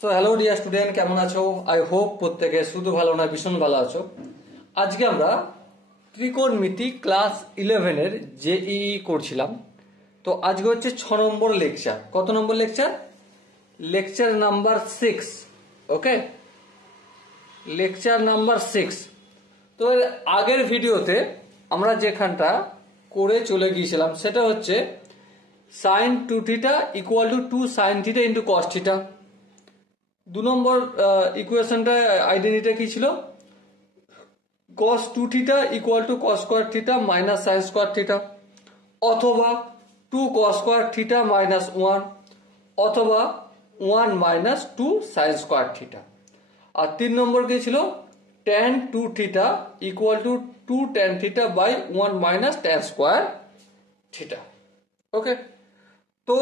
So hello dear student, কেমন আছো? I hope প্রত্যেকে শুধু ভালো না ভীষণ ভালো আছো। আজকে আমরা ত্রিকোণমিতি ক্লাস 11-এর জেইই করছিলাম। তো আজকে হচ্ছে 6 নম্বর লেকচার। কত নম্বর লেকচার? Lecture number 6। ওকে, লেকচার নাম্বার 6। তো এর আগের ভিডিওতে আমরা যেখানটা করে চলে গিয়েছিলাম সেটা হচ্ছে sin 2θ = 2 sin θ × cos θ। 2 নম্বর ইকুয়েশনটা আইডেন্টিটা কি ছিল? cos 2θ = cos square θ - sin square θ, অথবা 2 cos square θ - 1, অথবা 1 - 2 sin square θ। আর 3 নম্বর কি ছিল? tan 2θ = 2 tan θ / 1 - tan square θ। ওকে, তো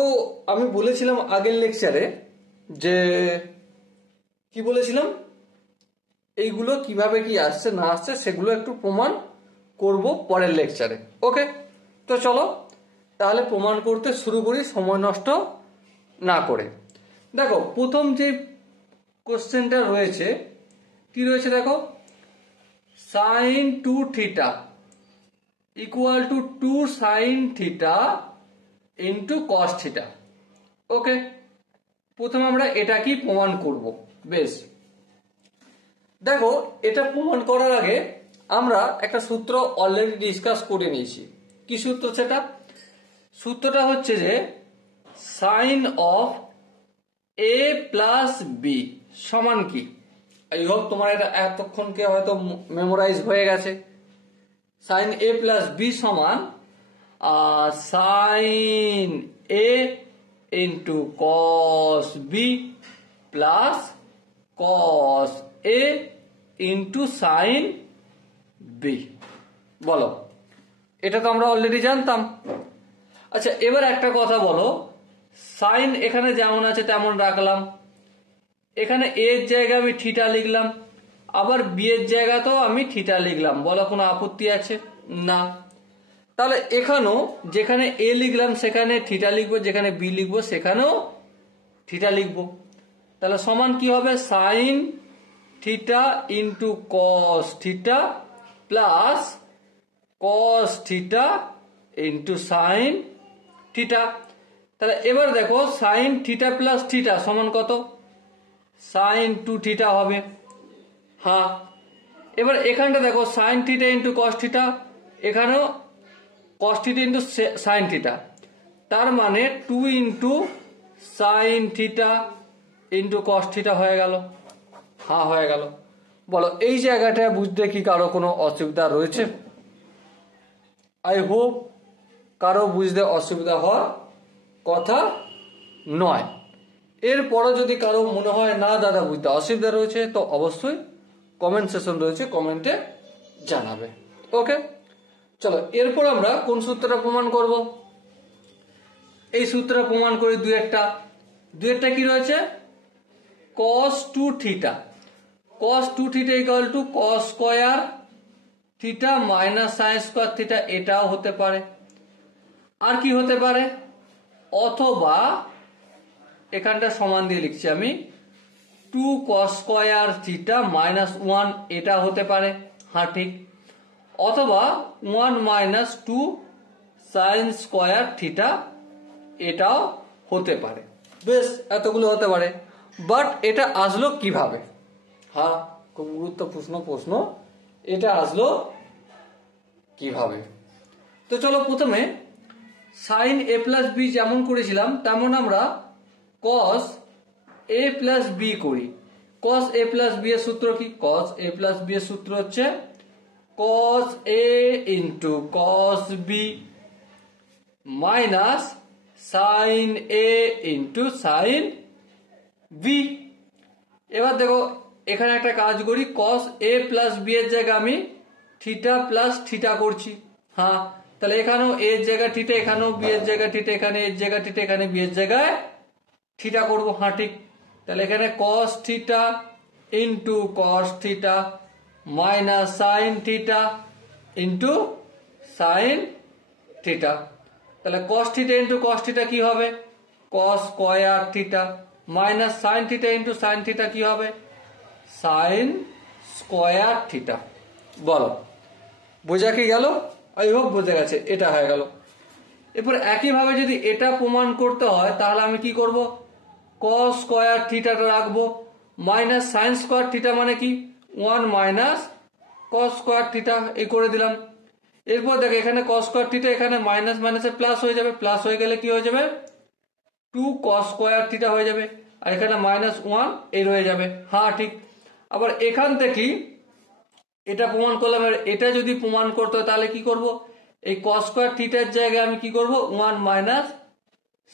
আমি বলেছিলাম আগের লেকচারে যে কি বলেছিলাম, এইগুলো কিভাবে কি আসছে না আসছে সেগুলো একটু প্রমাণ করব পরের লেকচারে। ওকে, তো চলো তাহলে প্রমাণ করতে শুরু করি সময় নষ্ট না করে। দেখো, প্রথম যে কোশ্চেনটা রয়েছে কি রয়েছে দেখো, sin 2θ = 2 sin θ × cos θ। ওকে, প্রথমে আমরা এটা কি প্রমাণ করব। বেশ, দেখো এটা প্রমাণ করার আগে আমরা একটা সূত্র অলরেডি ডিসকাস করে নিয়েছি। কি সূত্র সেটা? সূত্রটা হচ্ছে যে sin of a + b সমান কি? আই হোপ তোমার এটা এতক্ষণকে হয়তো মেমোরাইজ হয়ে গেছে। sin a + b সমান sin a × cos b plus cos a × sin b। বলো, এটা তো আমরা অলরেডি জানতাম। আচ্ছা, এবার একটা কথা বলো, সাইন এখানে যেমন আছে তেমন রাখলাম, এখানে a এর জায়গায় আমি থিটা লিখলাম, আবার b এর জায়গাতেও আমি থিটা লিখলাম। বলো, কোনো আপত্তি আছে? না। তাহলে এখানেও যেখানে a লিখলাম সেখানে থিটা লিখবো, যেখানে b লিখবো সেখানেও থিটা লিখবো। তাহলে সমান কি হবে? sin θ × cos θ plus cos θ × sin θ। তাহলে এবার দেখো sin θ + θ সমান কত? sin 2θ হবে। হ্যাঁ, এবার এখানটা দেখো sin θ × cos θ, এখানেও cos θ × sin θ, তার মানে 2 × sin θ × cos θ হয়ে গেল। হ্যাঁ, হয়ে গেল। বলো, এই জায়গাটা বুঝতে কি কারো কোনো অসুবিধা রয়েছে? আই হোপ কারো বুঝতে অসুবিধা হওয়ার কথা নয়। এরপরে যদি কারো মনে হয় না দাদা বুঝতে অসুবিধা রয়েছে, তো অবশ্যই কমেন্ট সেকশন রয়েছে, কমেন্টে জানাবে। ওকে, চলো এরপর আমরা কোন সূত্রটা প্রমাণ করব? এই সূত্রটা প্রমাণ করি দু একটা কি রয়েছে? cos 2θ cos 2θ = cos square θ - sin square θ, এটাও হতে পারে। আর কি হতে পারে? অথবা এখানটা সমান দিয়ে লিখছি আমি, 2 cos square θ - 1, এটা হতে পারে। হ্যাঁ, ঠিক। অথবা 1 - 2 sin square θ, এটাও হতে পারে। বেশ, এতগুলো হতে পারে, বাট এটা আসলো কিভাবে? হ্যাঁ, খুব গুরুত্বপূর্ণ প্রশ্ন, এটা আসলো কিভাবে? তো চলো প্রথমে sin a + b যেমন করেছিলাম তেমন আমরা cos a + b করি। cos a + b এর সূত্র কি? cos a + b এর সূত্র হচ্ছে cos a × cos b minus sin a × sin b। এবার দেখো এখানে একটা কাজ করি, cos a + b এর জায়গায় আমি θ + θ করছি। হ্যাঁ, তাহলে এখানেও a এর জায়গায় θ, এখানেও b এর জায়গায় θ, এখানে a এর জায়গায় θ, এখানে b এর জায়গায় θ করবো। হ্যাঁ, ঠিক। তাহলে এখানে cos θ × cos θ minus sin θ × sin θ। তাহলে cos θ × cos θ কি হবে? cos square θ minus sine theta into sine theta কি হবে সাইন স্কোয়ার থিটা। বলো বোঝা কি গেল? আই হোপ বোঝা গেছে, এটা হয়ে গেল। এরপর একইভাবে যদি এটা প্রমাণ করতে হয় তাহলে আমি কি করব, কস স্কোয়ার থিটাটা রাখবো, মাইনাস সাইন স্কোয়ার থিটা মানে কি 1 মাইনাস কস স্কোয়ার থিটা, এই করে দিলাম। এরপর দেখো এখানে কস স্কোয়ার থিটা, এখানে মাইনাস মাইনাসে প্লাস হয়ে যাবে, প্লাস হয়ে গেলে কি হয়ে যাবে 2 কস স্কোয়ার থিটা হয়ে যাবে, আর এখানে -1 এই রয়ে যাবে। হ্যাঁ ঠিক। আবার এখান থেকে এটা প্রমাণ করলাম, এটা যদি প্রমাণ করতে হয় তাহলে কি করব, এই কস স্কোয়ার থিটার জায়গায় আমি কি করব 1 মাইনাস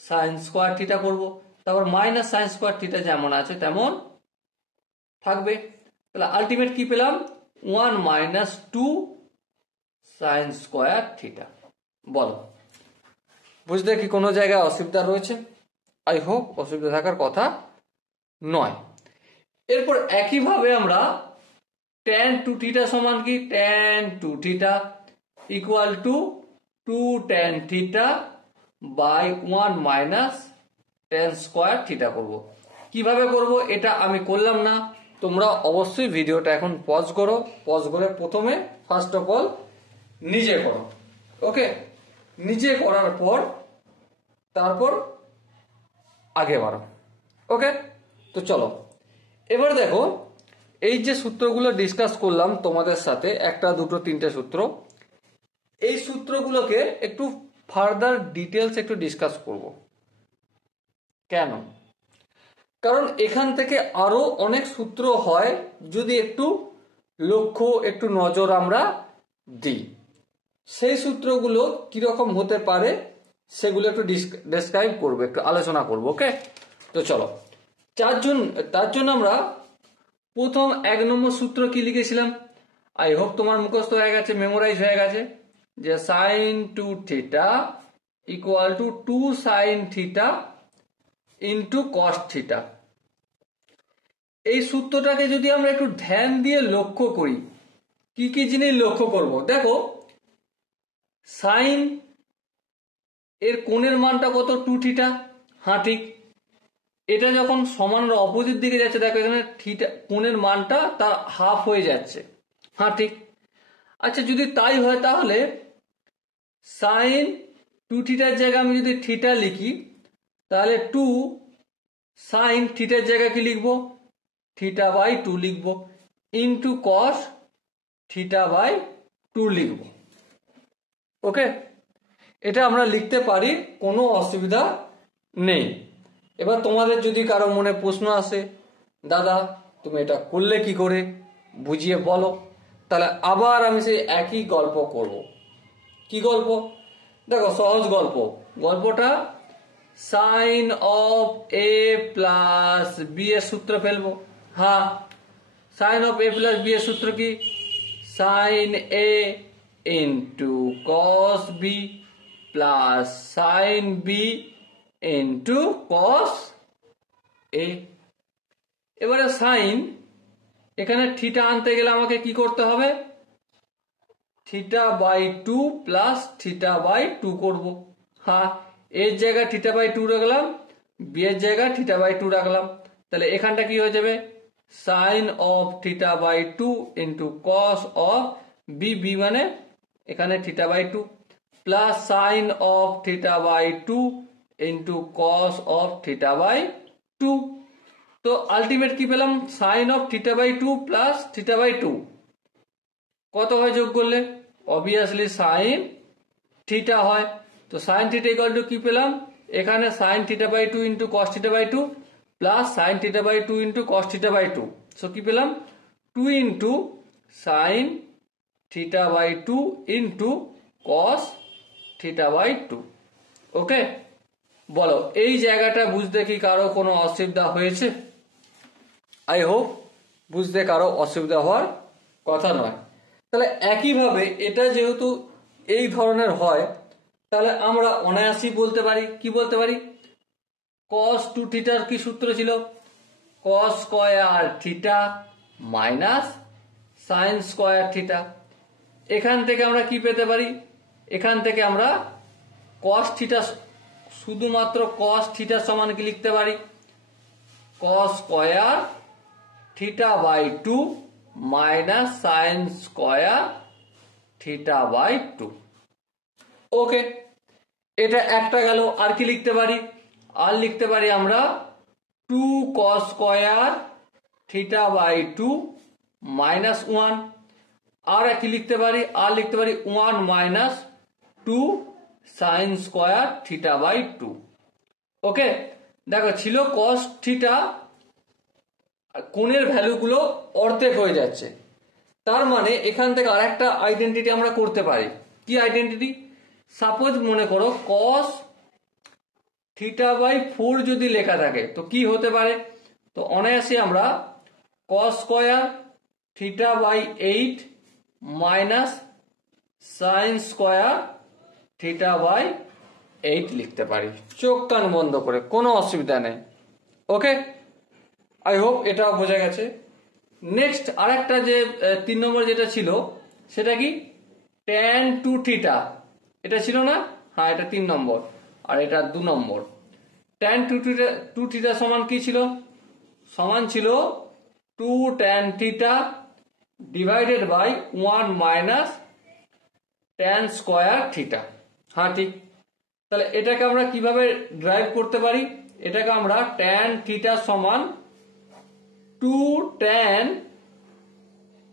সাইন স্কোয়ার থিটা করব, তারপর মাইনাস সাইন স্কোয়ার থিটা যেমন আছে তেমন থাকবে। তাহলে আলটিমেট কি পেলাম 1 মাইনাস 2 সাইন স্কোয়ার থিটা। বলো বুঝতে কি কোনো জায়গায় অসুবিধা রয়েছে? আই হোপ অসুবিধা থাকার কথা নয়। এরপর একইভাবে আমরা tan 2 থিটা সমান কি tan 2 theta equal to 2 tan theta by 1 minus tan square theta করব। কিভাবে করব এটা আমি করলাম না, তোমরা অবশ্যই ভিডিওটা এখন পজ করো, পজ করে প্রথমে ফার্স্ট অফ অল নিজে করো, ওকে? নিজে করার পর তারপর আগে বাড়ো, ওকে? তো চলো এবার দেখো এই যে সূত্রগুলো ডিসকাস করলাম তোমাদের সাথে, একটা দুটো তিনটে সূত্র, এই সূত্রগুলোকে একটু ফার্দার ডিটেলস একটু ডিসকাস করব। কেন? কারণ এখান থেকে আরো অনেক সূত্র হয় যদি একটু লক্ষ্য একটু নজর আমরা দিই, সেই সূত্রগুলো কিরকম হতে পারে সেগুলো একটু ডিসক্রাইব করবো, একটু আলোচনা করবো, ওকে? তো চলো তার জন্য আমরা প্রথম 1 নম্বর সূত্র কি লিখেছিলাম, আই হোপ তোমার মুখস্থ হয়ে গেছে, মেমোরাইজ হয়ে গেছে, যে sine 2 theta equal to 2 sine theta into cos theta. এই সূত্রটাকে যদি আমরা একটু ধ্যান দিয়ে লক্ষ্য করি, কি কি জিনিস লক্ষ্য করব, দেখো সাইন এর কোণের মানটা কত 2 থিটা, হ্যাঁ ঠিক। এটা যখন সমান অপোজিট দিকে যাচ্ছে, দেখো এখানে থিটা কোণের মানটা তার হাফ হয়ে যাচ্ছে, হ্যাঁ ঠিক। আচ্ছা যদি তাই হয় তাহলে সাইন 2 থিটার জায়গায় আমি যদি থিটা লিখি তাহলে 2 সাইন থিটার জায়গায় কি লিখবো থিটা বাই 2 লিখবো, ইন্টু কস থিটা বাই 2 লিখবো, ওকে? এটা আমরা লিখতে পারি, কোনো অসুবিধা নেই। এবার তোমাদের যদি কারো মনে প্রশ্ন আসে, দাদা তুমি এটা করলে কি করে, বুঝিয়ে বলো, তাহলে আবার আমি সেই একই গল্প করব। কি গল্প? দেখো সহজ গল্প, গল্পটা sine of A plus B এর সূত্র ফেলবো। হ্যাঁ, sine of A plus B এর সূত্র কি sine A into cos B plus sine B into cos A. এবারে সাইন, এখানে থিটা আনতে গেলে আমাকে কি করতে হবে, theta by 2 plus theta by 2 করবো। হ্যাঁ, এর জায়গায় থিটা বাই 2 রাখলাম, বি এর জায়গায় থিটা বাই 2 রাখলাম, তাহলে এখানটা কি হয়ে যাবে sine of theta by 2 into cos of B, B মানে এখানে theta by 2 plus sine of theta by 2 into cos of theta by 2। তো আলটিমেট কি পেলাম sine of theta by 2 plus theta by 2, কত হয় যোগ করলে, অবভিয়াসলি সাইন থিটা হয়। তো সাইন থিটা ইকুয়াল টু কি পেলাম, এখানে sine theta by 2 into cos theta by 2 plus sine theta by 2 into cos theta by 2। So কি পেলাম 2 into sine theta by 2 into cos theta by 2, okay? বলো এই জায়গাটা বুঝতে কি কারো কোনো অসুবিধা হয়েছে? আই হোপ বুঝতে কারো অসুবিধা হওয়ার কথা নয়। তাহলে একইভাবে এটা যেহেতু এই ধরনের হয়, তাহলে আমরা অনায়াসই বলতে পারি, কি বলতে পারি, cos 2 থিটার কি সূত্র ছিল, cos square theta minus sine square theta. এখান থেকে আমরা কি পেতে পারি, এখান থেকে আমরা cos থিটা, শুধুমাত্র cos থিটার সমান কি লিখতে পারি cos square theta by 2 minus sine square theta by 2। Okay, এটা একটা গেল। আর কি লিখতে পারি? আর লিখতে পারি আমরা 2 cos square theta by 2 minus 1। আর কি লিখতে পারি? আর লিখতে পারি 1 minus 2 sine square theta by 2। Okay, দেখো ছিল কস থিটা, কোণের ভ্যালুগুলো অর্ধেক হয়ে যাচ্ছে, তার মানে এখান থেকে আরেকটা আইডেন্টিটি আমরা করতে পারি। কি আইডেন্টিটি? সাপোজ মনে করো কস থিটা বাই 4 যদি লেখা থাকে তো কি হতে পারে? তো অনায়াসে আমরা cos square theta by 8 minus sine square theta by 8 লিখতে পারি, চোখ কান বন্ধ করে, কোনো অসুবিধা নেই। ওকে, আই হোপ এটা বোঝা গেছে। নেক্সট আরেকটা যে 3 নম্বর যেটা ছিল সেটা কি? tan 2 থিটা, এটা ছিল না? হ্যাঁ, এটা 3 নম্বর আর এটা 2 নম্বর। tan 2 থিটা সমান কি ছিল? সমান ছিল 2 tan theta divided by 1 minus tan square theta. হ্যাঁ ঠিক। তাহলে এটাকে আমরা কিভাবে ড্রাইভ করতে পারি? এটাকে আমরা tan থিটা সমান 2 tan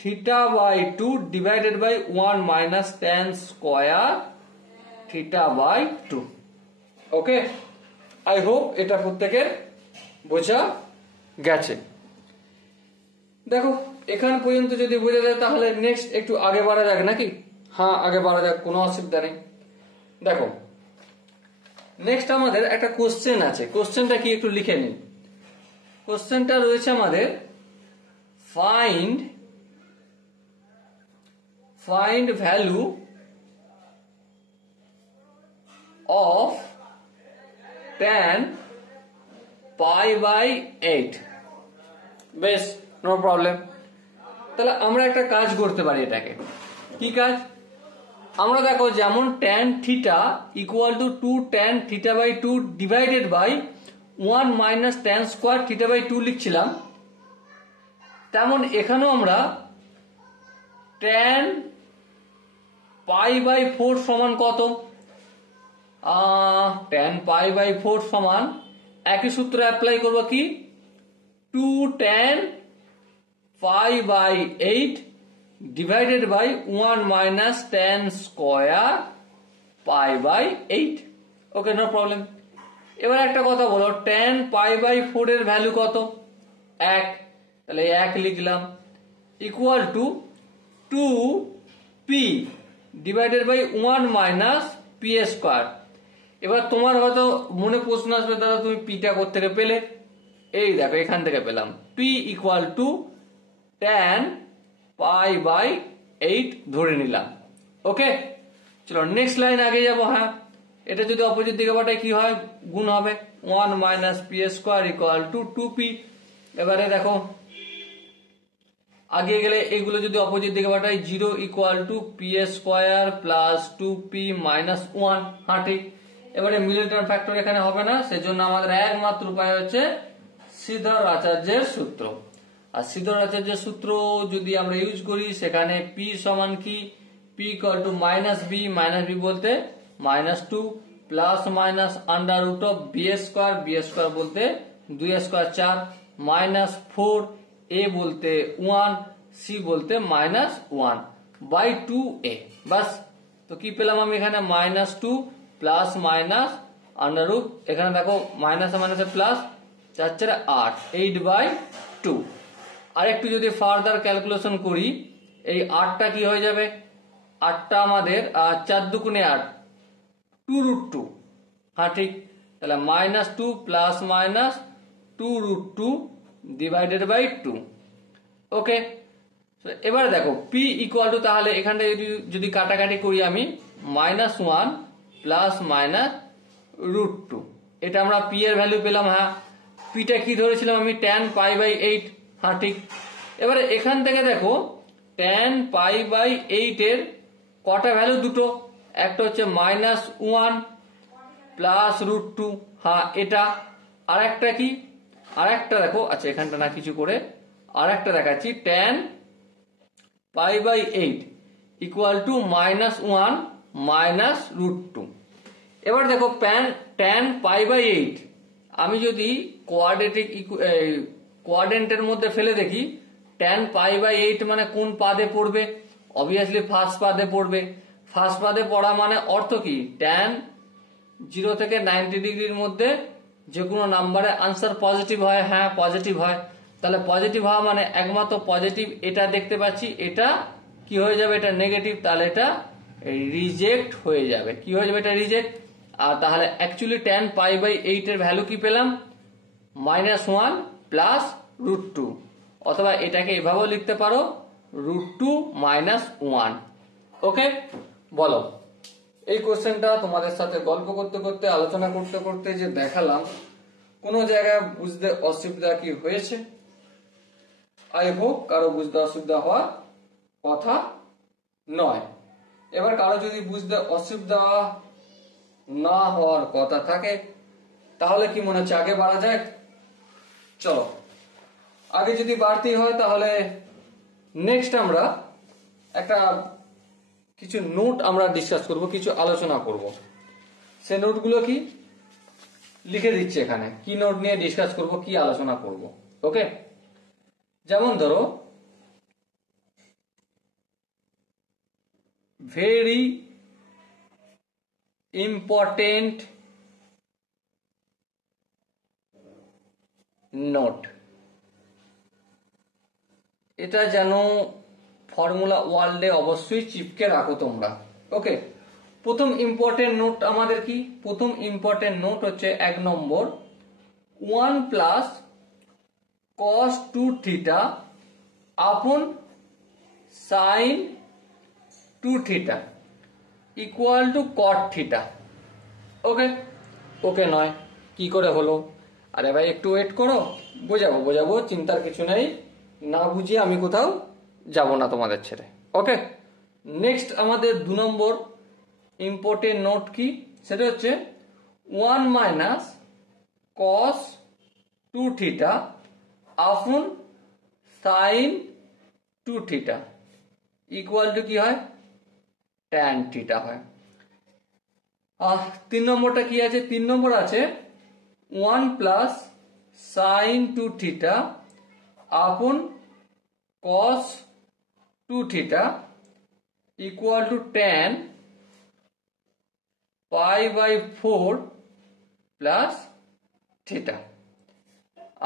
theta by 2 divided by 1 minus tan square theta by 2। Okay, I hope এটা প্রত্যেকের বোঝা গেছে। দেখো এখান পর্যন্ত যদি বোঝা যায় তাহলে নেক্সট একটু আগে বাড়া যাক নাকি? হ্যাঁ, আগে বাড়া যাক, কোনো অসুবিধা নেই। দেখো নেক্সট আমাদের একটা কোশ্চেন আছে। কোশ্চেনটা কি একটু লিখে নিই। কোশ্চেনটা রয়েছে আমাদের find value of tan pi by 8। বেশ, নো প্রবলেম। তাহলে আমরা একটা কাজ করতে পারি। এটাকে কি কাজ? আমরা দেখো যেমন tan theta equal to 2 tan theta by 2 divided by 1 minus tan square theta by 2 লিখছিলাম, তেমন এখানেও আমরা tan পাই বাই 4 সমান কত? tan পাই বাই 4 সমান একই সূত্র অ্যাপ্লাই করব। কি? 2 tan pi by 8 divided by 1 minus tan square pi by 8। Okay, no problem. এবার একটা কথা বলো, tan পাই বাই 4 এর ভ্যালু কত? 1। তাহলে 1 লিখলাম equal to 2p divided by 1 minus P square. এবার তোমার হয়তো মনে প্রশ্ন আসবে, দাদা তুমি পিটা কোথা থেকে পেলে? এই দেখো এখান থেকে পেলাম, p equal to tan pi by 8 ধরে নিলাম। ওকে, চলো নেক্সট লাইন আগে যাবো। হ্যাঁ, এটা যদি অপোজিট দিকে পাঠাই কি হয়? গুণ হবে 1 minus P square equal to 2p। এবারে দেখো আগে গেলে এগুলো যদি অপোজিট দিকে পাঠাই 0 equal to P square plus 2p minus 1। হ্যাঁ ঠিক। এবারে মিডল টার্ম ফ্যাক্টর এখানে হবে না, সেজন্য আমাদের একমাত্র উপায় হচ্ছে শ্রীধর আচার্যের সূত্র। আর শ্রীধর আচার্যের সূত্র যদি আমরা ইউজ করি সেখানে p সমান কি? p equal to minus B বলতে minus 2 plus minus under root of B square বলতে 2 স্কয়ার 4 মাইনাস 4 a বলতে 1 c বলতে মাইনাস 1 বাই 2a। বাস, তো কি পেলাম আমি এখানে? Minus 2 plus minus under root, এখানে দেখো মাইনাস মাইনাসে প্লাস, 4 4 8, 8 বাই 2। আর একটু যদি ফার্দার ক্যালকুলেশন করি এই 8টা কি হয়ে যাবে? 8টা আমাদের 4 দুগুণে 8, 2 রুট 2। হ্যাঁ ঠিক। তাহলে minus 2 plus minus 2 root 2 divided by 2। Okay, এবার দেখো p ইকুয়াল টু, তাহলে এখানটা যদি কাটাকাটি করি আমি মাইনাস 1 প্লাস মাইনাস রুট 2, এটা আমরা p এর ভ্যালু পেলাম। হ্যাঁ, পিটা কি ধরেছিলাম আমি? tan pi by 8। হ্যাঁ ঠিক। এবারে এখান থেকে দেখো tan পাই বাই 8 এর কটা ভ্যালু? দুটো, একটা হচ্ছে মাইনাস 1 প্লাস রুট 2, হ্যাঁ এটা, আর একটা কি আর একটা দেখো, আচ্ছা এখানটা না কিছু করে আর একটা দেখাচ্ছি, tan π/8 ইকুয়াল টু -1 মাইনাস √2। এবার দেখো tan π/8 আমি যদি কোয়াড্রেন্টের মধ্যে ফেলে দেখি, tan π/8 মানে কোন পাদে পড়বে? অবভিয়াসলি ফার্স্ট পাদে পড়বে। ফার্স্ট পাদে পড়া মানে অর্থ কি? tan 0 থেকে 90 ডিগ্রির মধ্যে যে কোনো নাম্বারে আনসার পজিটিভ হয়। হ্যাঁ পজিটিভ হয়। তাহলে পজিটিভ হওয়া মানে একমাত্র পজিটিভ এটা দেখতে পাচ্ছি, এটা কি হয়ে যাবে? এটা নেগেটিভ, তাহলে এটা রিজেক্ট হয়ে যাবে। কি হয়ে যাবে? এটা রিজেক্ট। আর তাহলে অ্যাকচুয়ালি tan π/8 এর ভ্যালু কি পেলাম? -1 প্লাস √2, অথবা এটাকে এভাবেও লিখতে পারো √2 - 1। ওকে, বলো এই কোশ্চেনটা তোমাদের সাথে গল্প করতে করতে, আলোচনা করতে করতে যে দেখালাম, কোনো জায়গায় বুঝতে অসুবিধা কি হয়েছে? আই হোপ কারো বুঝতে অসুবিধা হওয়ার কথা নয়। এবার কারো যদি বুঝতে অসুবিধা না হওয়ার কথা থাকে, তাহলে কি মনে হচ্ছে আগে বাড়া যায়? চলো, আগে যদি বাড়তি হয় তাহলে নেক্সট আমরা একটা কিছু নোট আমরা ডিসকাস করব, কিছু আলোচনা করব। সে নোটগুলো কি লিখে দিচ্ছে এখানে, কি নোট নিয়ে ডিসকাস করব, কি আলোচনা করব। ওকে, যেমন ধরো ভেরি ইম্পর্টেন্ট নোট, এটা যেন ফর্মুলা ওয়ার্ল্ডে অবশ্যই চিপকে রাখো তোমরা। ওকে, প্রথম ইম্পর্টেন্ট নোট আমাদের কি? প্রথম ইম্পর্টেন্ট নোট হচ্ছে 1 নম্বর, 1 প্লাস cos 2θ আপন sin 2θ ইকুয়াল টু cot θ। ওকে, ওকে নয় কি করে হলো? আরে ভাই একটু ওয়েট করো, বোঝাবো, চিন্তার কিছু নেই। না বুঝিয়ে আমি কোথাও যাব না তোমাদের ছেড়ে। ওকে, নেক্সট আমাদের 2 নম্বর ইম্পর্টেন্ট নোট কি? সেটা হচ্ছে 1 মাইনাস cos 2θ আপন sin 2θ ইকুয়াল টু কি হয়? tan θ হয়। 3 নম্বরটা কি আছে? 3 নম্বর আছে 1 plus sin 2θ upon cos 2θ equal to tan π/4 plus θ।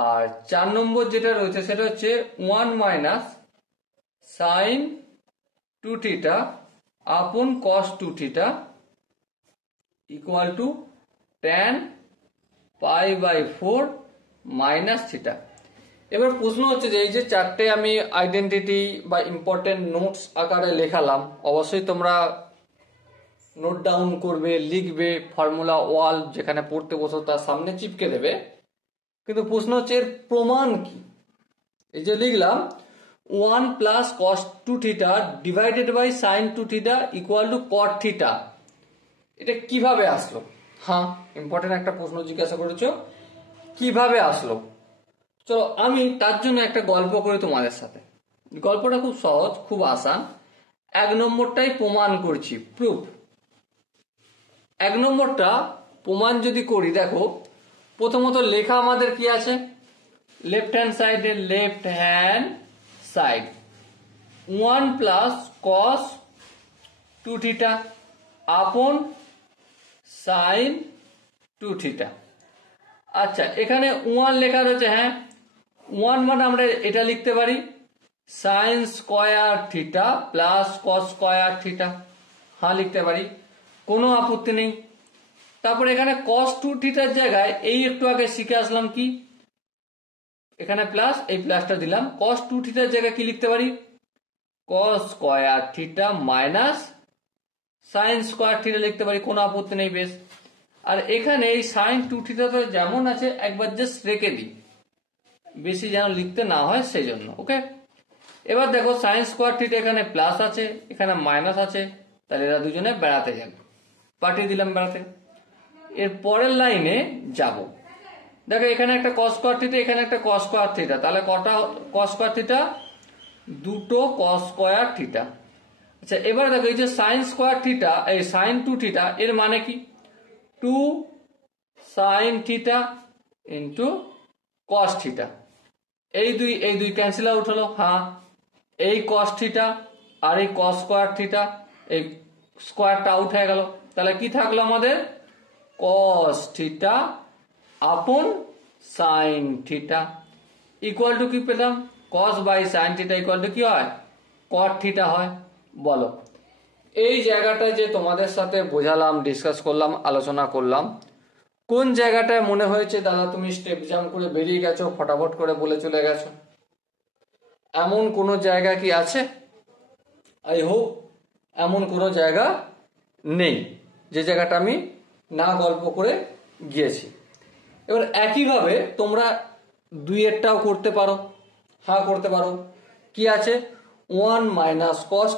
আর 4 নম্বর যেটা রয়েছে সেটা হচ্ছে 1 minus sin 2θ upon cos 2θ equal to tan π/4 minus θ। এবার প্রশ্ন হচ্ছে যে এই যে 4টে আমি আইডেন্টিটি বা ইম্পর্টেন্ট নোটস আকারে লেখালাম, অবশ্যই তোমরা নোট ডাউন করবে, লিখবে, ফর্মুলা ওয়াল যেখানে পড়তে বসো তার সামনে চিপকে দেবে। কিন্তু প্রশ্ন হচ্ছে এর প্রমাণ কি? এই যে লিখলাম 1 plus cos 2θ divided by sin 2θ equal to cot θ, এটা কিভাবে আসলো? হ্যাঁ, ইম্পর্টেন্ট একটা প্রশ্ন জিজ্ঞাসা করেছো, কিভাবে আসলো? চলো আমি তার জন্য একটা গল্প করি তোমাদের সাথে। গল্পটা খুব সহজ, খুব আসান। 1 নম্বরটাই প্রমাণ করছি, প্রুফ। 1 নম্বরটা প্রমাণ যদি করি, দেখো প্রথমত লেখা আমাদের কি আছে? Left hand side 1 plus cos 2θ আপন sin 2θ। আচ্ছা, এখানে 1 লেখা রয়েছে। হ্যাঁ, 1 মানে আমরা এটা লিখতে পারি sin square theta plus cos square theta. হ্যাঁ, লিখতে পারি, কোনো আপত্তি নেই। তারপরে এখানে cos 2θর জায়গায় এই একটু আগে শিখে আসলাম কি, এখানে প্লাস, এই প্লাসটা দিলাম। cos 2θর জায়গায় কি লিখতে পারি? cos square theta minus sin square theta লিখতে পারি, কোনো আপত্তি নেই, বেশ। আর এখানে এই sin 2θ তো যেমন আছে একবার জাস্ট রেখে দিই, বেশি যেন লিখতে না হয় সেই জন্য। ওকে, এবার দেখো sin স্কয়ার থিটা এখানে প্লাস আছে, এখানে মাইনাস আছে, তাহলে এরা দুজনে বেড়াতে যাবে, পাঠিয়ে দিলাম বেড়াতে। এর পরের লাইনে যাব, দেখো এখানে একটা কস স্কয়ার থিটা, এখানে একটা কস স্কয়ার থিটা, তাহলে কটা কস স্কয়ার থিটা? দুটো কস স্কয়ার থিটা। আচ্ছা এবার দেখো এই যে সাইন স্কয়ার থিটা, এই সাইন 2 থিটা, এর মানে কি? 2 sine theta into cos theta. এই দুই ক্যান্সেল আউট হলো। হ্যাঁ, এই কস থিটা আর এই কস স্কয়ার থিটা, এই স্কয়ারটা আউট হয়ে গেল। তাহলে কি থাকলো আমাদের? Cos theta upon sine theta equal to কি পেলাম? Cos by sine theta equal to কি হয়? কট থিটা হয়। বলো, এই জায়গাটায় যে তোমাদের সাথে বোঝালাম, ডিসকাস করলাম, আলোচনা করলাম, কোন জায়গাটায় মনে হয়েছে দাদা তুমি স্টেপ জাম্প করে বেরিয়ে গেছো, ফটাফট করে বলে চলে গেছো? এমন কোনো জায়গা কি আছে? আই হোপ এমন কোনো জায়গা নেই যে জায়গাটা আমি না গল্প করে গিয়েছি। এবার একইভাবে তোমরা দুইয়েরটাও করতে পারো। হ্যাঁ করতে পারো। কি আছে? 1 minus cos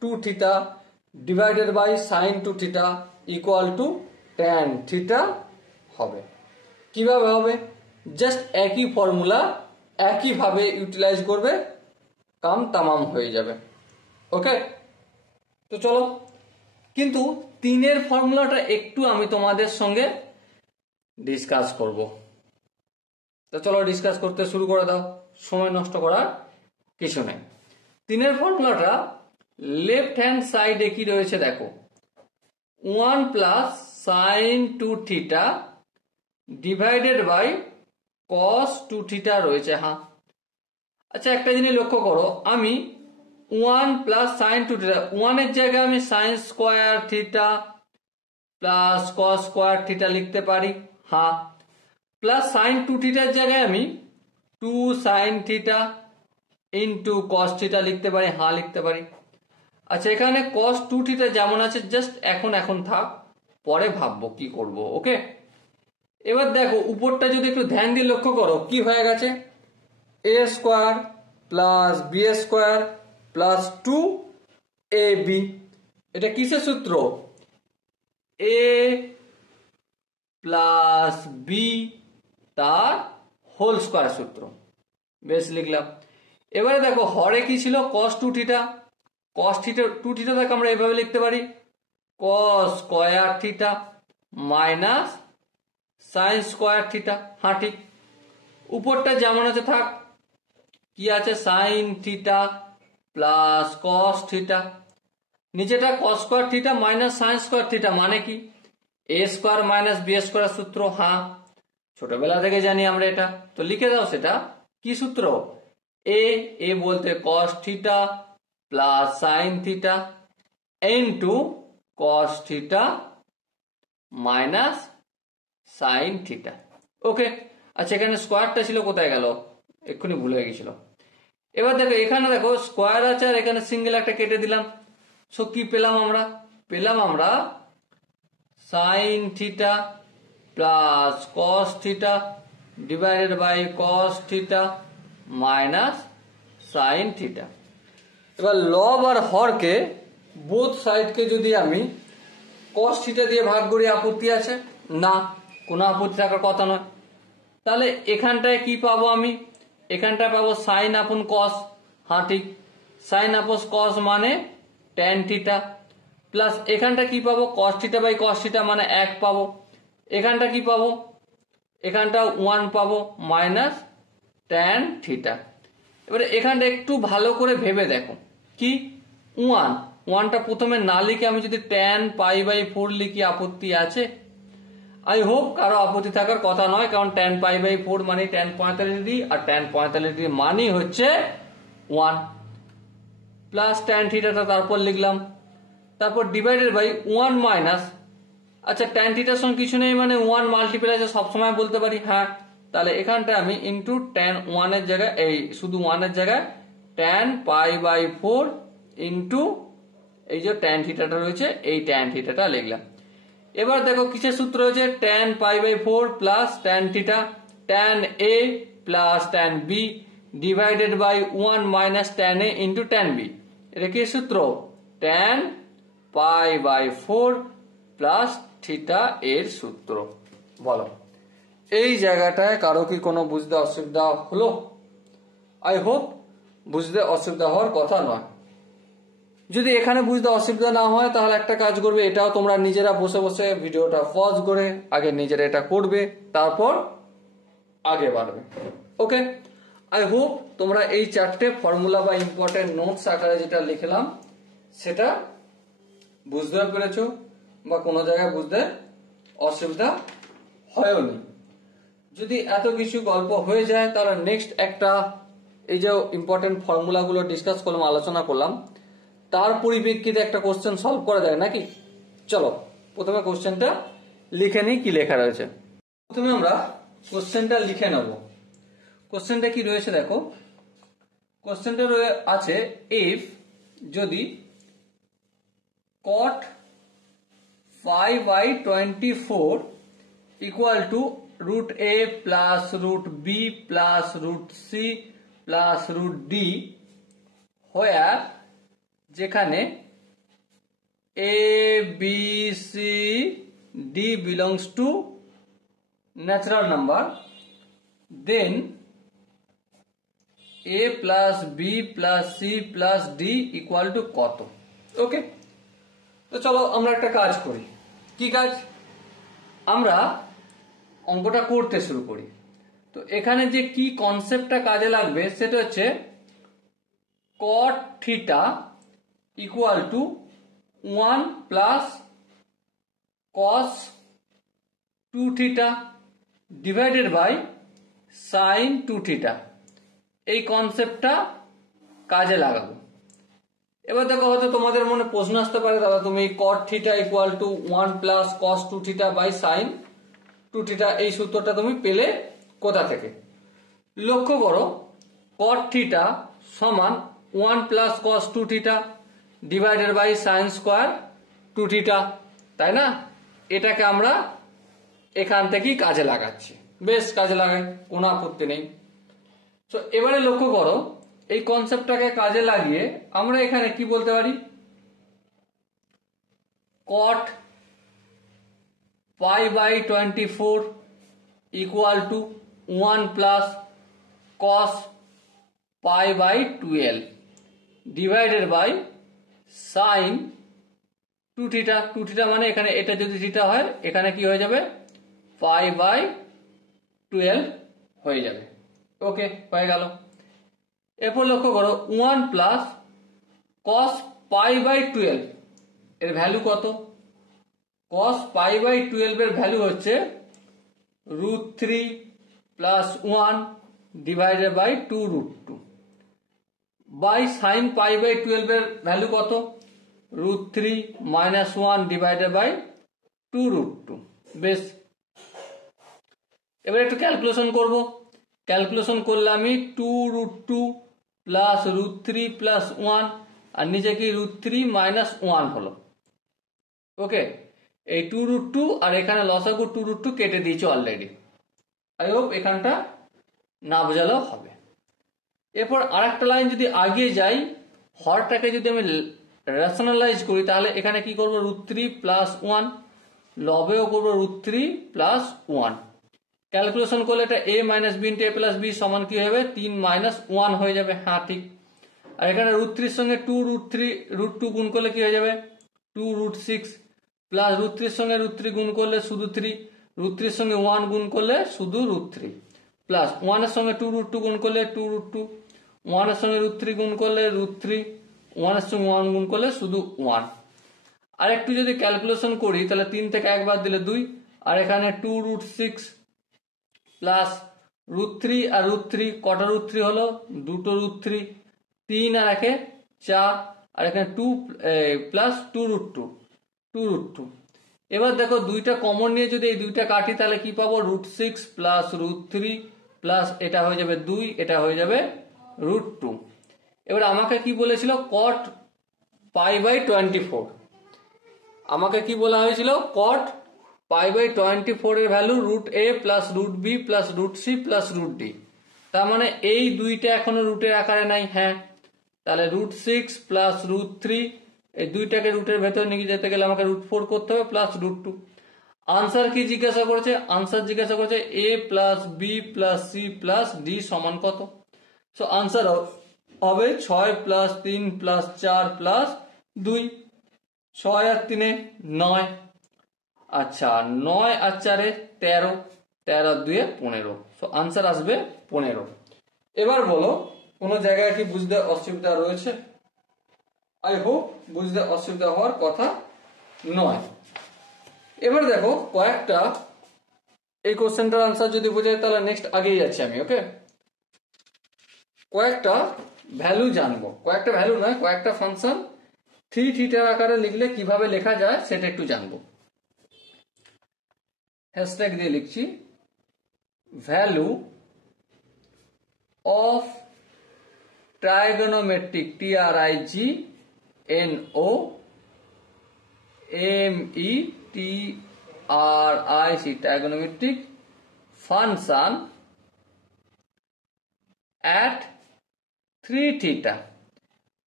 2 theta divided by sine 2 theta equal to tan theta হবে। কিভাবে হবে? জাস্ট একই ফর্মুলা একইভাবে ইউটিলাইজ করবে, কাম তামাম হয়ে যাবে। ওকে, তো চলো, কিন্তু 3-এর ফর্মুলাটা একটু আমি তোমাদের সঙ্গে ডিসকাস করব। তো চলো ডিসকাস করতে শুরু করে দাও, সময় নষ্ট করার কিছু নেই। 3-এর ফর্মুলাটা লেফট হ্যান্ড সাইডে কি রয়েছে দেখো, 1 plus sine 2 theta divided by cos 2 theta রয়েছে। হ্যাঁ, আচ্ছা একটা জিনিস লক্ষ্য করো, আমি 1 প্লাস সাইন 2 থিটা, 1 এর জায়গায় আমি সাইন স্কোয়ার থিটা প্লাস কস স্কোয়ার থিটা লিখতে পারি। হ্যাঁ, প্লাস সাইন 2 থিটার জায়গায় আমি 2 sine theta into cos theta লিখতে পারি। হ্যাঁ লিখতে পারি। আচ্ছা এখানে কস 2 থিটা যেমন আছে জাস্ট এখন থাক, পরে ভাববো কি করব। ওকে, এবার দেখো উপরটা যদি একটু ধ্যান দিয়ে লক্ষ্য করো, কি হয়ে গেছে? A square plus B square plus 2ab। এটা কিসের সূত্র? এ প্লাস বি তার হোল স্কোয়ার সূত্র। বেশ, লিখলাম। এবারে দেখো হরে কি ছিল? Cos 2 theta. Cos theta 2 theta থেকে আমরা এভাবে লিখতে পারি cos square theta minus sine square theta. হ্যাঁ ঠিক, উপরটা যেমন আছে থাক। কি আছে? Sine theta plus cos theta, নিচেটা cos square theta minus sine square theta, মানে কি? এ স্কোয়ার মাইনাস বি স্কোয়ার সূত্র। হ্যাঁ, ছোটবেলা থেকে জানি আমরা এটা, তো লিখে দাও সেটা। কি সূত্র? এ বলতে cos theta plus sine theta into cos theta minus sine theta. Okay, আচ্ছা এখানে স্কোয়ারটা ছিল, কোথায় গেল? এক্ষুনি ভুলে গেছিল। এবার দেখো এখানে দেখো স্কোয়ার আছে আর এখানে সিঙ্গেল একটা কেটে দিলাম। সো কি পেলাম আমরা? পেলাম আমরা sine theta plus cos theta divided by cos theta minus sine theta. এবার লব আর হরকে বোথ সাইডকে যদি আমি কস থিটা দিয়ে ভাগ করি, আপত্তি আছে? না, কোনো আপত্তি থাকার কথা নয়। তাহলে এখানটায় কি পাবো আমি? এখানটায় পাবো সাইন আপন কস। হ্যাঁ ঠিক, সাইন আপন কস মানে ট্যান থিটা, প্লাস এখানটা কি পাবো? Cos theta by cos theta মানে 1 পাবো। এখানটা কি পাবো? এখানটা 1 পাবো মাইনাস ট্যান থিটা। এবারে এখানটা একটু ভালো করে ভেবে দেখো, কি 1টা প্রথমে না লিখে আমি যদি ট্যান পাই বাই 4 লিখি, আপত্তি আছে? আই হোপ কারো আপত্তি থাকার কথা নয়, কারণ ট্যান পাই বাই 4 মানে ট্যান 45 ডিগ্রি, আর ট্যান 45 ডিগ্রি মানে হচ্ছে 1 প্লাস ট্যান থিটাটা তারপর লিখলাম, তারপর ডিভাইডেড বাই 1 মাইনাস, আচ্ছা ট্যান থিটার সঙ্গে কিছু নেই মানে 1 মাল্টিপ্লাই আছে সবসময় বলতে পারি। হ্যাঁ, তাহলে এখানটা আমি ইন্টু ট্যান 1 এর জায়গায়, এই শুধু 1 এর জায়গায় ট্যান পাই বাই 4 ইন্টু এই যে ট্যান থিটাটা রয়েছে, এই ট্যান থিটাটা লিখলাম। এবার দেখো কিসের সূত্র রয়েছে? Tan pi by 4 plus tan theta tan A plus tan B divided by 1 minus tan A into tan B. এটা কি সূত্র? Tan pi by 4 plus theta এর সূত্র। বলো, এই জায়গাটায় কারো কি কোনো বুঝতে অসুবিধা হলো? আই হোপ বুঝতে অসুবিধা হওয়ার কথা নয়। যদি এখানে বুঝতে অসুবিধা না হয় তাহলে একটা কাজ করবে, এটাও তোমরা নিজেরা বসে বসে ভিডিওটা পজ করে আগে নিজেরা এটা করবে, তারপর আগে বাড়বে। ওকে, আই হোপ তোমরা এই চারটে ফর্মুলা বা ইম্পর্টেন্ট নোটস আকারে যেটা লিখলাম সেটা বুঝতে পেরেছো বা কোনো জায়গায় বুঝতে অসুবিধা হয়নি। যদি এত কিছু গল্প হয়ে যায় তাহলে নেক্সট একটা এই যে ইম্পর্টেন্ট ফর্মুলাগুলো ডিসকাস করলাম, আলোচনা করলাম, তার পরিপ্রেক্ষিতে একটা কোশ্চেন সলভ করা যায় নাকি? চলো প্রথমে কোশ্চেনটা লিখে নিই, কি লেখা রয়েছে। প্রথমে আমরা কোশ্চেনটা লিখে নেব। কোশ্চেনটা কি রয়েছে দেখো, কোশ্চেনটা আছে ইফ যদি cot 5/24 equal to root a plus root b plus root c plus root d, where যেখানে a b c d belongs to natural number, then a plus b plus c plus d equal to কত? ওকে, তো চলো আমরা একটা কাজ করি। কি কাজ? আমরা অঙ্কটা করতে শুরু করি। তো এখানে যে কি কনসেপ্টটা কাজে লাগবে সেটা হচ্ছে cot theta equal to 1 plus cos 2 theta divided by sin 2 theta, এই কনসেপ্টটা কাজে লাগাবো। এবার দেখো হয়তো তোমাদের মনে প্রশ্ন আসতে পারে, দাদা তুমি cot theta equal to 1 plus cos 2 theta by sin 2 theta এই সূত্রটা তুমি পেলে কোথা থেকে? লক্ষ্য করো cot থিটা সমান 1 plus cos 2 theta divided by sin square 2 theta, তাই না? এটাকে আমরা এখান থেকেই কাজে লাগাচ্ছি। বেশ, কাজে লাগাই, কোনো আপত্তি নেই। তো এবারে লক্ষ্য করো এই কনসেপ্টটাকে কাজে লাগিয়ে আমরা এখানে কি বলতে পারি, cot π/24 equal to 1 plus cos π/12 divided by sin 2 theta. 2 theta মানে এখানে এটা যদি থিটা হয় এখানে কি হয়ে যাবে, π/12 হয়ে যাবে। ওকে, হয়ে গেল। এরপর লক্ষ্য করো 1 প্লাস cos π/12 এর ভ্যালু কত? cos π/12 এর ভ্যালু হচ্ছে √3 প্লাস 1 ডিভাইডেড বাই 2√2 বাই sin π/12 এর ভ্যালু কত? √3 মাইনাস 1 ডিভাইডেড বাই 2√2। বেশ, এবার একটু ক্যালকুলেশন করব। ক্যালকুলেশন করলে আমি 2√2 প্লাস √3 প্লাস 1 আর নিচে কি √3 মাইনাস 1 হলো। ওকে, এই 2√2 আর এখানে লসাগু 2√2 কেটে দিয়েছি অলরেডি। আই হোপ এখানটা না বোঝালেও হবে। এরপর আরেকটা লাইন যদি আগিয়ে যাই, হরটাকে যদি আমি রেশনালাইজ করি তাহলে এখানে কি করব, √3 প্লাস 1, লবেও করবো √3 প্লাস 1। ক্যালকুলেশন করলে এটা a minus b into a plus b সমান কি হবে, 3 মাইনাস 1 হয়ে যাবে। হ্যাঁ ঠিক। আর এখানে √3 সঙ্গে 2√2 গুণ করলে কি হয়ে যাবে, 2√6 প্লাস √3 সঙ্গে √3 গুণ করলে শুধু 3, √3 সঙ্গে 1 গুণ করলে শুধু √3 প্লাস 1 এর সঙ্গে 2√2 গুণ করলে 2√2, 1 এর সঙ্গে √3 গুণ করলে √3, 1 এর সঙ্গে 1 গুণ করলে শুধু 1। আর একটু যদি ক্যালকুলেশন করি তাহলে 3 থেকে 1 বাদ দিলে 2, আর এখানে 2√6 প্লাস √3 আর √3, কটা √3 হলো, দুটো √3, 3 আর 1 4, আর এখানে 2 প্লাস 2√2। এবার দেখো দুইটা কমন নিয়ে যদি এই দুইটা কাটি তাহলে কি পাবো, √6 প্লাস √3 প্লাস এটা হয়ে যাবে 2, এটা হয়ে যাবে √2। এবার আমাকে কি বলেছিল, cot π/24, আমাকে কি বলা হয়েছিল, cot π/24 এর value √a plus √b plus √c plus √d। তার মানে এই দুইটা এখনো রুটের আকারে নাই। হ্যাঁ, তাহলে √6 প্লাস √3, এই দুইটাকে রুটের ভেতরে নিয়ে যেতে গেলে আমাকে √4 করতে হবে প্লাস √2। আনসার কি জিজ্ঞাসা করেছে? আনসার জিজ্ঞাসা করেছে a plus B plus C plus D সমান কত। সো আনসার হবে 6 প্লাস 3 প্লাস 4 প্লাস 2। 6 আর 3 9। আচ্ছা 9 আর 4 13, 13 আর 2 15। সো আনসার আসবে 15। এবার বলো কোনো জায়গায় কি বুঝতে অসুবিধা রয়েছে? আই হোপ বুঝতে অসুবিধা হওয়ার কথা নয়। এবার দেখো কয়েকটা, এই কোশ্চেনটার আনসার যদি বোঝায় তাহলে নেক্সট আগেই যাচ্ছি আমি। ওকে, কয়েকটা ভ্যালু জানবো, কয়েকটা ভ্যালু নয় কয়েকটা ফাংশন 3 থিটার আকারে লিখলে কিভাবে লেখা যায় সেটা একটু জানবো। হ্যাশট্যাগ দিয়ে লিখছি value of trigonometric TRIGNOMETRIC trigonometric function at 3 theta.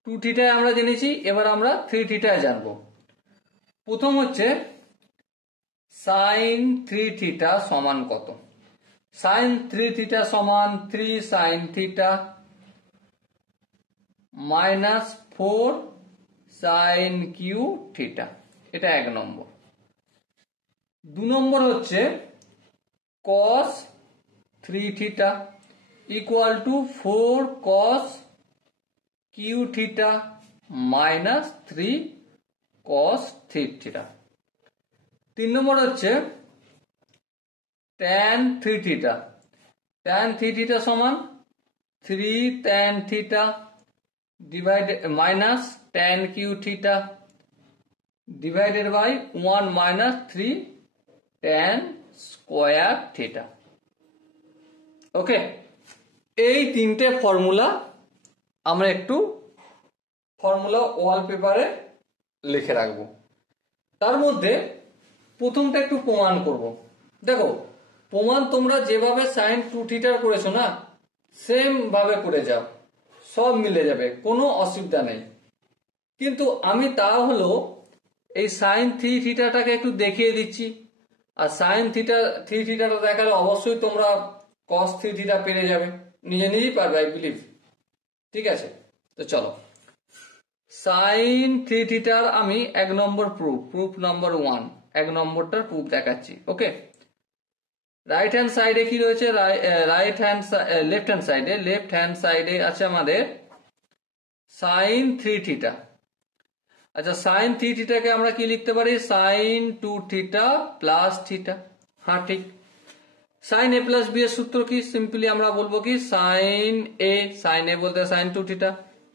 2 থিটায় আমরা জেনেছি, এবার আমরা 3 থিটায় জানবো। প্রথম হচ্ছে সাইন 3 থিটা সমান কত? সাইন 3 থিটা সমান 3 sine theta minus 4 sine cube theta. এটা 1 নম্বর। 2 নম্বর হচ্ছে cos 3 theta equal to 4 cos cube theta minus 3 cos 3 theta. 3 number হচ্ছে tan 3 থিটা। tan 3 থিটা সমান 3 tan theta divided minus tan cube theta divided by 1 minus 3 tan square theta. Okay, এই তিনটে formula আমরা একটু formula ওয়ালপেপারে লিখে রাখবো। তার মধ্যে প্রথমটা একটু প্রমাণ করব। দেখো প্রমাণ তোমরা যেভাবে সাইন 2 থিটার করেছো না, সেম ভাবে করে যাও, সব মিলে যাবে, কোনো অসুবিধা নেই। কিন্তু আমি তা হলো এই সাইন 3 থিটাটাকে একটু দেখিয়ে দিচ্ছি। আর সাইন 3 থিটাটা দেখালে অবশ্যই তোমরা cos 3 থিটা পেরে যাবে, নিজে নিজেই পারবে, আই বিলিভ। ঠিক আছে, তো চলো সাইন 3 থিটার আমি 1 নম্বর প্রুফ নাম্বার 1, 1 নম্বরটার প্রুফ দেখাচ্ছি। ওকে, রাইট হ্যান্ড সাইডে কি রয়েছে? লেফট হ্যান্ড সাইডে আছে আমাদের সাইন 3 থিটা। আচ্ছা সাইন 3 থিটাকে আমরা কি লিখতে পারি? Sine 2 theta plus theta. হ্যাঁ ঠিক। সাইন এ প্লাস বি এর সূত্র কি? সিম্পলি আমরা বলবো কি সাইন এ বলতে sine 2 theta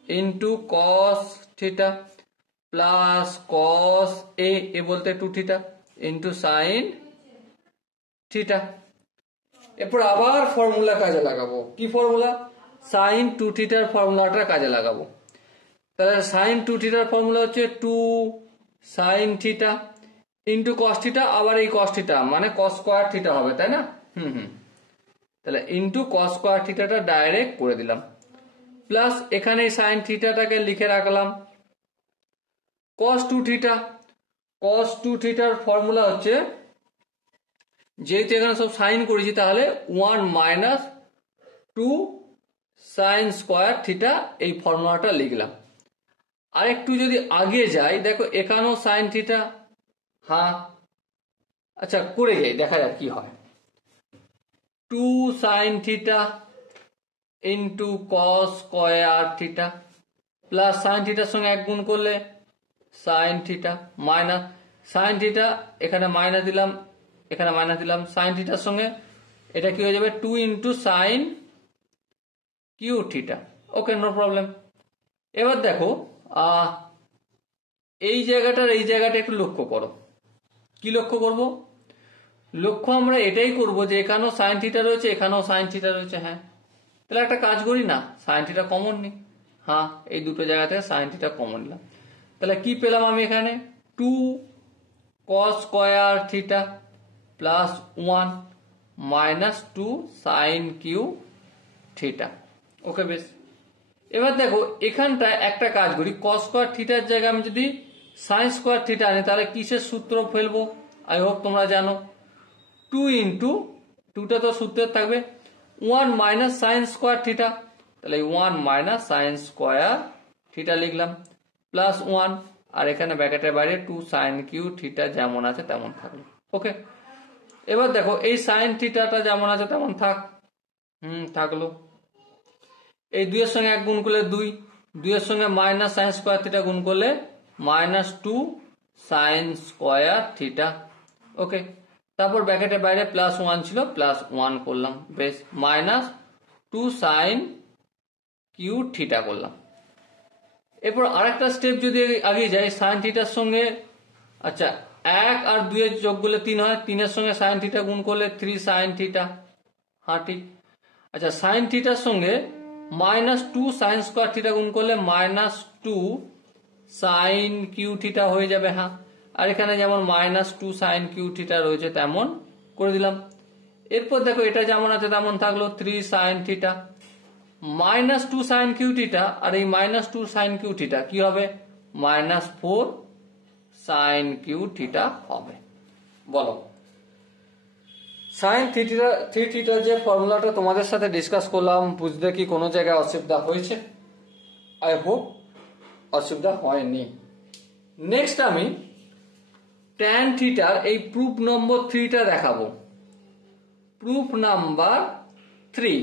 into cos theta plus cos A বলতে 2 থিটা ইন্টু সাইন থিটা। এরপর আবার ফর্মুলা কাজে লাগাবো। কি ফর্মুলা? সাইন 2 থিটার ফর্মুলাটা কাজে লাগাবো। তাহলে সাইন 2 থিটার ফর্মুলা হচ্ছে 2 sine theta into cos theta, আবার এই কস থিটা মানে কস স্কোয়ার থিটা হবে, তাই না? তাহলে ইন্টু কস স্কোয়ার থিটাটা ডাইরেক্ট করে দিলাম, প্লাস এখানে সাইন থিটাটাকে লিখে রাখলাম। কস 2 থিটা, কস 2 থিটার ফর্মুলা হচ্ছে, যেহেতু এখানে সব সাইন করেছি তাহলে 1 মাইনাস 2 সাইন স্কোয়ার থিটা, এই ফর্মুলাটা লিখলাম। আর একটু যদি আগে যাই, দেখো এখানেও সাইন থিটা। হ্যাঁ আচ্ছা করে যাই, দেখা যাক কি হয়। 2 সাইন থিটা ইন্টু কস স্কোয়ার থিটা প্লাস সাইন থিটার সঙ্গে 1 গুণ করলে sign theta minus sine theta, এখানে মাইনাস দিলাম, এখানে মাইনাস দিলাম, সাইন থিটার সঙ্গে এটা কি হয়ে যাবে 2 into sign cube theta. Okay, no problem. এবার দেখো এই জায়গাটা একটু লক্ষ্য করো। কি লক্ষ্য করব? লক্ষ্য আমরা এটাই করব যে এখানেও সাইন থিটা রয়েছে, এখানেও সাইন থিটা রয়েছে। হ্যাঁ, তাহলে একটা কাজ করি না, সাইন থিটা কমন নি। হ্যাঁ, এই দুটো জায়গা থেকে সাইন থিটা কমন নিলাম। তাহলে কি পেলাম আমি এখানে? 2 cos square theta plus 1 minus 2 sine cube theta. Okay বেশ। এবার দেখো এখানটায় একটা কাজ করি, কস স্কোয়ার থিটার জায়গায় আমি যদি সাইন স্কোয়ার থিটা আনি তাহলে কিসের সূত্র ফেলবো? আই হোপ তোমরা জানো। 2 ইন্টু 2টা তো সূত্রে থাকবে 1 মাইনাস সাইন স্কোয়ার থিটা, তাহলে 1 মাইনাস সাইন স্কোয়ার থিটা লিখলাম প্লাস 1, আর এখানে ব্র্যাকেটের বাইরে 2 সাইন কিউ থিটা যেমন আছে তেমন থাকলো। ওকে, এবার দেখো এই সাইন থিটাটা যেমন আছে তেমন থাকলো। এই 2 এর সঙ্গে 1 গুণ করলে 2, 2 এর সঙ্গে মাইনাস সাইন স্কোয়ার থিটা গুণ করলে -2 সাইন স্কোয়ার থিটা। ওকে, তারপর ব্র্যাকেটের বাইরে প্লাস 1 ছিল, প্লাস 1 করলাম, বেশ, -2 সাইন কিউ থিটা করলাম। এরপর আরেকটা স্টেপ যদি আগে যাই, সাইন থিটার সঙ্গে, আচ্ছা 1 আর 2 এর যোগ করলে 3 হয়, 3 এর সঙ্গে সাইন থিটা গুণ করলে 3 সাইন থিটা। হ্যাঁ ঠিক। আচ্ছা সাইন থিটার সঙ্গে -2 সাইন স্কোয়ার থিটা গুণ করলে -2 সাইন কিউ থিটা হয়ে যাবে। হ্যাঁ, আর এখানে যেমন -2 সাইন কিউ থিটা রয়েছে তেমন করে দিলাম। এরপর দেখো এটা যেমন আছে তেমন থাকলো 3 sine theta. -2 sine cube theta আর এই -2 সাইন কিউ থিটা কি হবে? -4 সাইন কিউ থিটা হবে। বলো, সাইন থ্রি থিটার যে ফর্মুলাটা তোমাদের সাথে ডিসকাস করলাম, বুঝতে কি কোনো জায়গায় অসুবিধা হয়েছে? আই হোপ অসুবিধা হয়নি। নেক্সট আমি ট্যান থিটার এই প্রুফ নম্বর 3টা দেখাবো। Proof number 3।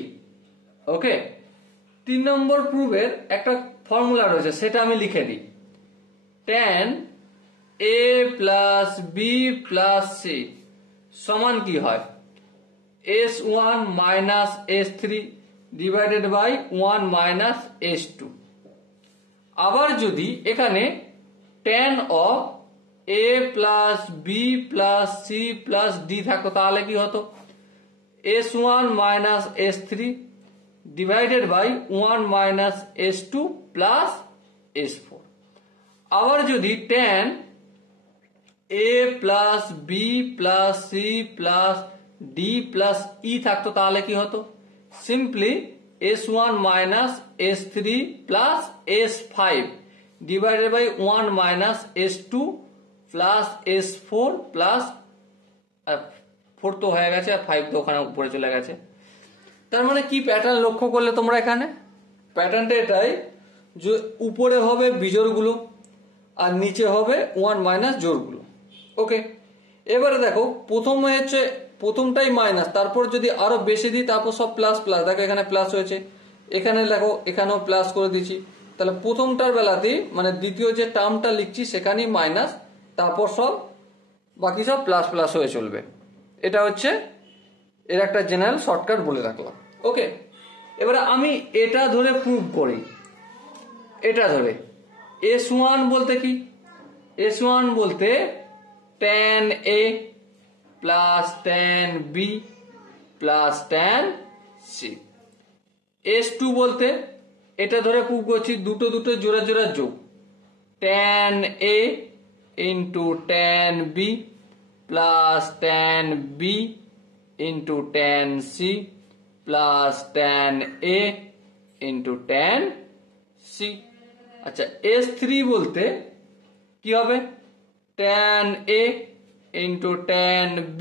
ওকে, 3 নম্বর প্রুফের একটা ফর্মুলা রয়েছে, সেটা আমি লিখে দিই। Tan a plus B plus C সমান কি হয়? s1 minus s3 divided by 1 minus s2। আবার যদি এখানে tan of a plus B plus C plus D থাকতো তাহলে কি হতো? s1 minus s3 divided by 1 minus s2 plus s4। আবার যদি tan a plus B plus C plus D plus E থাকতো তাহলে কি হতো? Simply s1 minus s3 plus s5 divided by 1 minus s2 plus s4 plus 4 তো হয়ে গেছে আর 5 তো ওখানে উপরে চলে গেছে। তার মানে কি প্যাটার্ন লক্ষ্য করলে তোমরা? এখানে প্যাটার্নটা এটাই যে উপরে হবে বিজোড়গুলো আর নিচে হবে 1 মাইনাস জোড়গুলো। ওকে, এবারে দেখো প্রথমে হচ্ছে প্রথমটাই মাইনাস, তারপর যদি আরো বেশি দিই তারপর সব প্লাস প্লাস। দেখো এখানে প্লাস হয়েছে, এখানে দেখো এখানেও প্লাস করে দিচ্ছি, তাহলে প্রথমটার বেলাতেই মানে দ্বিতীয় যে টার্মটা লিখছি সেখানেই মাইনাস, তারপর সব বাকি সব প্লাস প্লাস হয়ে চলবে। এটা হচ্ছে এর একটা জেনারেল শর্টকাট বলে রাখলাম। ওকে, এবারে আমি এটা ধরে প্রুভ করি। এটা ধরে s1 বলতে কি? s1 বলতে tan a plus tan b plus tan c। s2 বলতে এটা ধরে প্রুভ করছি দুটো দুটো জোড়া জোড়া যোগ, tan a into tan b plus tan b into tan c plus tan a into tan c। আচ্ছা s3 বলতে কি হবে? tan a into tan b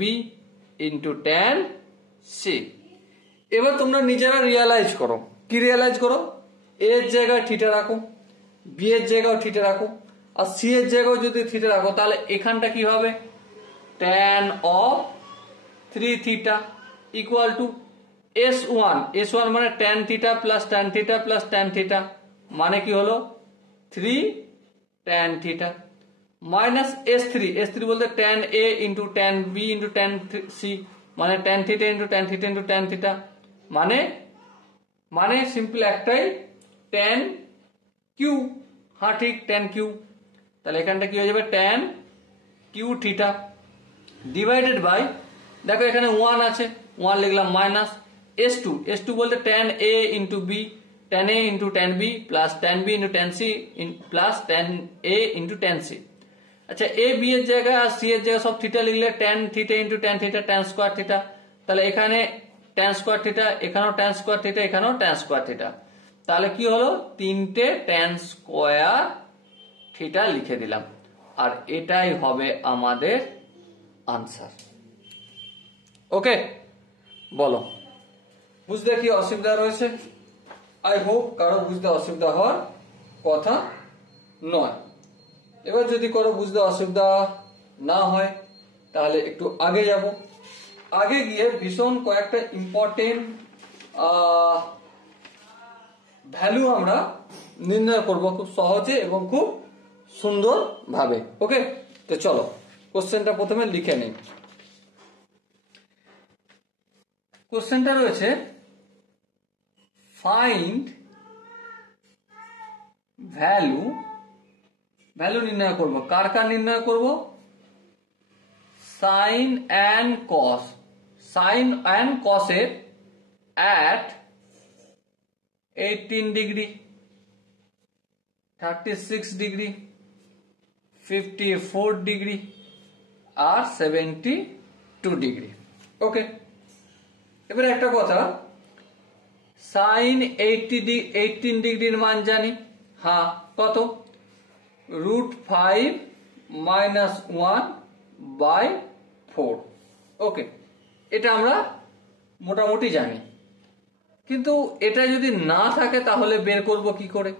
into tan c। এবার তোমরা নিজেরা রিয়ালাইজ করো। কি রিয়ালাইজ করো? a এর জায়গায় থিটা রাখো, b এর জায়গায় থিটা রাখো, আর c এর জায়গায় যদি থিটা রাখো তাহলে এখানটা কি হবে? tan of 3 theta equal two s1। s1 মানে tan theta plus tan theta plus tan theta, মানে কি হলো 3 tan theta, minus s3। s3 বলতে tan a into tan b into tan c, মানে tan theta into tan theta into tan theta, মানে simple একটাই tan q। হ্যাঁ ঠিক, tan q। তাহলে এখানটা কি হয়ে যাবে? tan q theta divided by, দেখো এখানে 1 আছে, 1 লিখলাম, মাইনাস s2। s2 বলতে tan a into b, tan a into tan b plus tan b into tan c plus tan a into tan c। আচ্ছা a b এর জায়গায় আর c এর জায়গায় সব থিটা লিখলে tan theta into tan theta tan square theta, তাহলে এখানে tan square theta, এখানেও tan স্কোয়ার থিটা, এখানেও tan স্কোয়ার থিটা, তাহলে কি হলো? 3টে tan স্কোয়ার থিটা লিখে দিলাম। আর এটাই হবে আমাদের আনসার। ওকে, বলো বুঝতে কি অসুবিধা রয়েছে? আই হোপ কারো বুঝতে অসুবিধা হওয়ার কথা নয়। এবার যদি কারো বুঝতে অসুবিধা না হয় তাহলে একটু আগে যাব। আগে গিয়ে ভীষণ কয়েকটা ইম্পর্টেন্ট ভ্যালু আমরা নির্ণয় করব খুব সহজে এবং খুব সুন্দর ভাবে। ওকে, তো চলো কোশ্চেনটা প্রথমে লিখে নিই। কোশ্চেনটা রয়েছে ফাইন্ড ভ্যালু নির্ণয় করব। কার নির্ণয় করব? সাইন অ্যান্ড কস এর at 18 ডিগ্রি, 36 ডিগ্রি, 54 ডিগ্রি আর 72 ডিগ্রি। ওকে, এবার একটা কথা, সাইন 18 ডিগ্রির মান জানি। হ্যাঁ, কত? √5 - 1/4। ওকে, এটা আমরা মোটামুটি জানি, কিন্তু এটা যদি না থাকে তাহলে বের করব কি করে?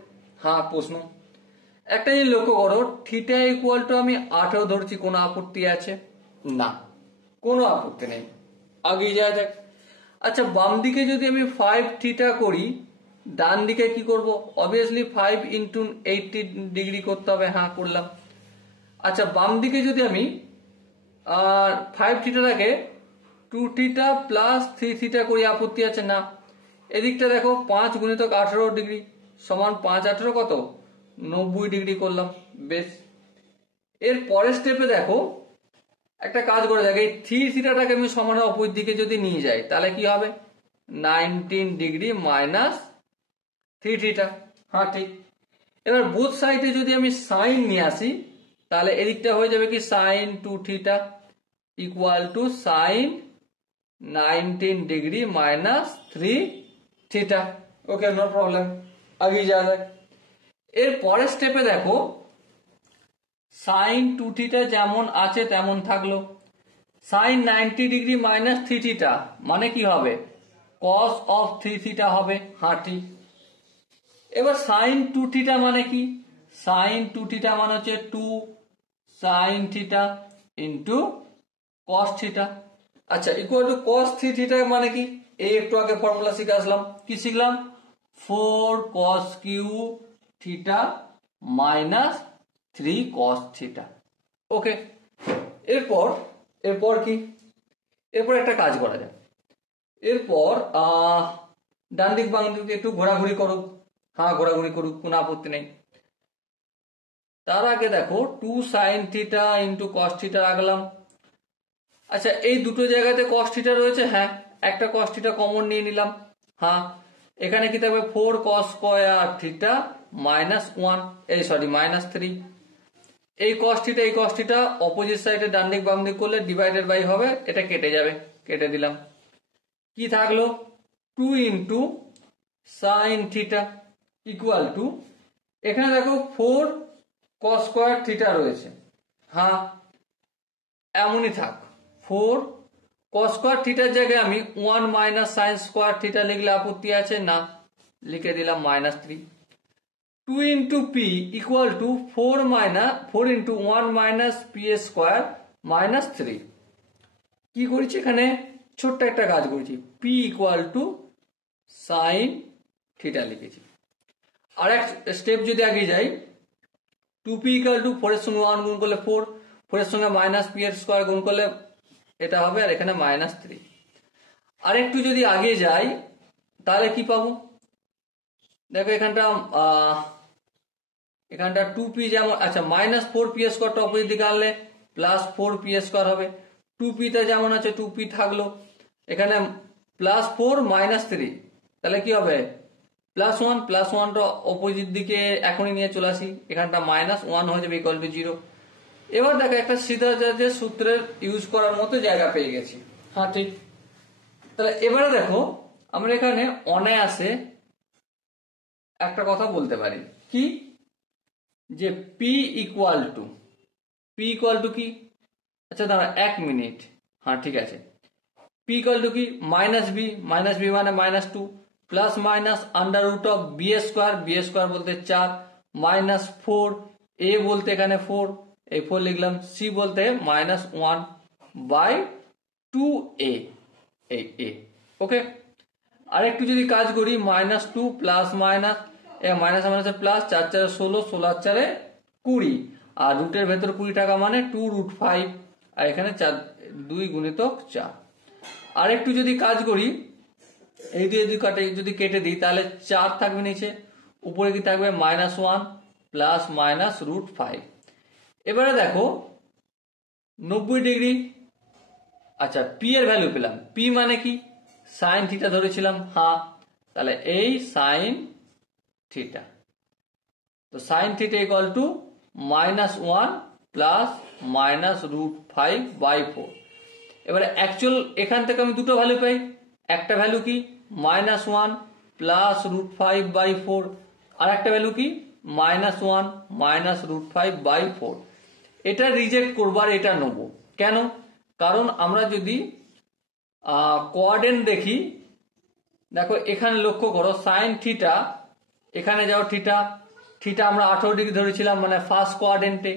হ্যাঁ, প্রশ্ন একটা জিনিস লক্ষ্য করো, থিটা ইকুয়াল টু আমি 18 ধরছি, কোনো আপত্তি আছে? না, কোনো আপত্তি নেই। আগে যাওয়া যাক। আচ্ছা, বাম দিকে যদি আমি 5 থিটা করি, ডান দিকে কি করব? অবভিয়াসলি 5 × 80 ডিগ্রি করতে হবে। হ্যাঁ, করলাম। আচ্ছা, বাম দিকে যদি আমি 5 থিটাটাকে 2 থিটা প্লাস 3 থিটা করি, আপত্তি আছে? না। এদিকটা দেখো, 5 × 18 ডিগ্রি সমান 5 18 কত? 90 ডিগ্রি করলাম। বেশ, এর পরের স্টেপে দেখো একটা কাজ করে দেখো, এই 3 থিটাটাকে আমি সমান অপর দিকে যদি নিয়ে যাই তাহলে কি হবে? 19 ডিগ্রি মাইনাস 3 থিটা। হ্যাঁ, ঠিক। এবার বোথ সাইডে যদি আমি সাইন নিয়ে আসি তাহলে এদিকটা হয়ে যাবে কি? Sine 2 theta equal to sine 19 degree minus 3 theta. Okay, no problem, আগে যাওয়া যাক। এর পরের স্টেপে দেখো, সাইন 2 থিটা যেমন আছে তেমন থাকলো, সাইন 90 ডিগ্রি মাইনাস 3 থিটা মানে কি হবে? কস অফ 3 থিটা হবে। হ্যাঁ, ঠিক। এবার সাইন 2 থিটা মানে কি? সাইন 2 থিটা মানে হচ্ছে 2 sine theta into cos theta. আচ্ছা, ইকুয়াল টু কস 3 থিটা মানে কি? এই একটু আগে ফর্মুলা শিখে আসলাম। কি শিখলাম? 4 cos cube theta minus 3 cos theta. Okay, এরপর কি? এরপর একটা কাজ করা যায়। এরপর ডান দিক বাম দিক একটু ঘোরাঘুরি করুক। হ্যাঁ, ঘোরাঘুরি করুক, কোনো আপত্তি নেই। তার আগে দেখো 2 sine theta into cos theta রাখলাম। আচ্ছা, এই দুটো জায়গাতে কস থিটা রয়েছে। হ্যাঁ, একটা কস থিটা কমন নিয়ে নিলাম। হ্যাঁ, এখানে কি থাকবে? 4 cos square theta minus 1, minus 3। এই কস থিটা অপোজিট সাইডে ডান দিক বাম দিক করলে ডিভাইডেড বাই হবে, এটা কেটে যাবে, কেটে দিলাম। কি থাকলো? 2 into sine theta equal two, এখানে দেখো 4 cos স্কয়ার থিটা রয়েছে। হ্যাঁ, এমনই থাক। 4 cos স্কয়ার থিটার জায়গায় আমি 1 মাইনাস সাইন স্কয়ার থিটা লিখলে আপত্তি আছে? না, লিখে দিলাম -3। 2 into P equal to 4 into 1 minus P square minus 3। কি করেছি এখানে? ছোট্ট একটা কাজ করেছি, P equal to sine theta লিখেছি। আর এক স্টেপ যদি আগে যাই, 2p ইকুয়াল টু 4 এর সঙ্গে 1 গুণ করলে 4, 4 এর সঙ্গে মাইনাস পি এর স্কয়ার গুণ করলে এটা হবে, আর এখানে -3। আর একটু যদি আগে যাই তাহলে কি পাবো? দেখো এখানটা 2p যেমন, আচ্ছা -4p স্কয়ারটা অপোজিট দিকে আনলে +4p স্কয়ার হবে। 2p তে যেমন আছে 2p থাকলো, এখানে +4 -3 তাহলে কি হবে? +1, +1টা অপোজিট দিকে এখনই নিয়ে চলে আসি, এখানটা -1 হয়ে যাবে ইকুয়াল টু 0। এবার দেখো একটা সিধা যে সূত্রের ইউজ করার মতো জায়গা পেয়ে গেছি। হ্যাঁ, ঠিক। তাহলে এবারে দেখো আমরা এখানে অনায়াসে একটা কথা বলতে পারি, কি? যে p ইকুয়াল টু কি? আচ্ছা দাঁড়া 1 মিনিট, হ্যাঁ ঠিক আছে। পি ইকুয়াল টু কি মাইনাস বি মানে -2 plus minus under root of B square বলতে 4 মাইনাস 4 এ বলতে এখানে 4 এই 4 লিখলাম, সি বলতে -1/2a এই এ। ওকে, আরেকটু যদি কাজ করি -2 প্লাস মাইনাস মাইনাস মাইনাসে প্লাস 4 4 16 16 4 20 আর রুটের ভেতর 20 টাকা মানে 2√5 আর এখানে 2 গুণিতক 4। আরেকটু যদি কাজ করি এই দিয়ে যদি কেটে দিই তাহলে 4 থাকবে নিচে, উপরে কি থাকবে -1 প্লাস মাইনাস √5। এবারে দেখো 90 ডিগ্রি, আচ্ছা পি এর ভ্যালু পেলাম, পি মানে কি সাইন থিটা ধরেছিলাম, হ্যাঁ তাহলে এই সাইন থিটা, তো sign theta equal to -1 plus minus √5/4। এবারে অ্যাকচুয়াল এখান থেকে আমি দুটো ভ্যালু পাই, একটা ভ্যালু কি -1 প্লাস √5/4 আর একটা ভ্যালু কি -1 মাইনাস √5/4। এটা রিজেক্ট করবো আর এটা নেবো কেন, কারণ আমরা যদি কোঅর্ডিনেট দেখি, দেখো এখানে লক্ষ্য করো সাইন থিটা, এখানে যাও থিটা, থিটা আমরা 18 ডিগ্রি ধরেছিলাম মানে ফার্স্ট কোঅর্ডিনেটে,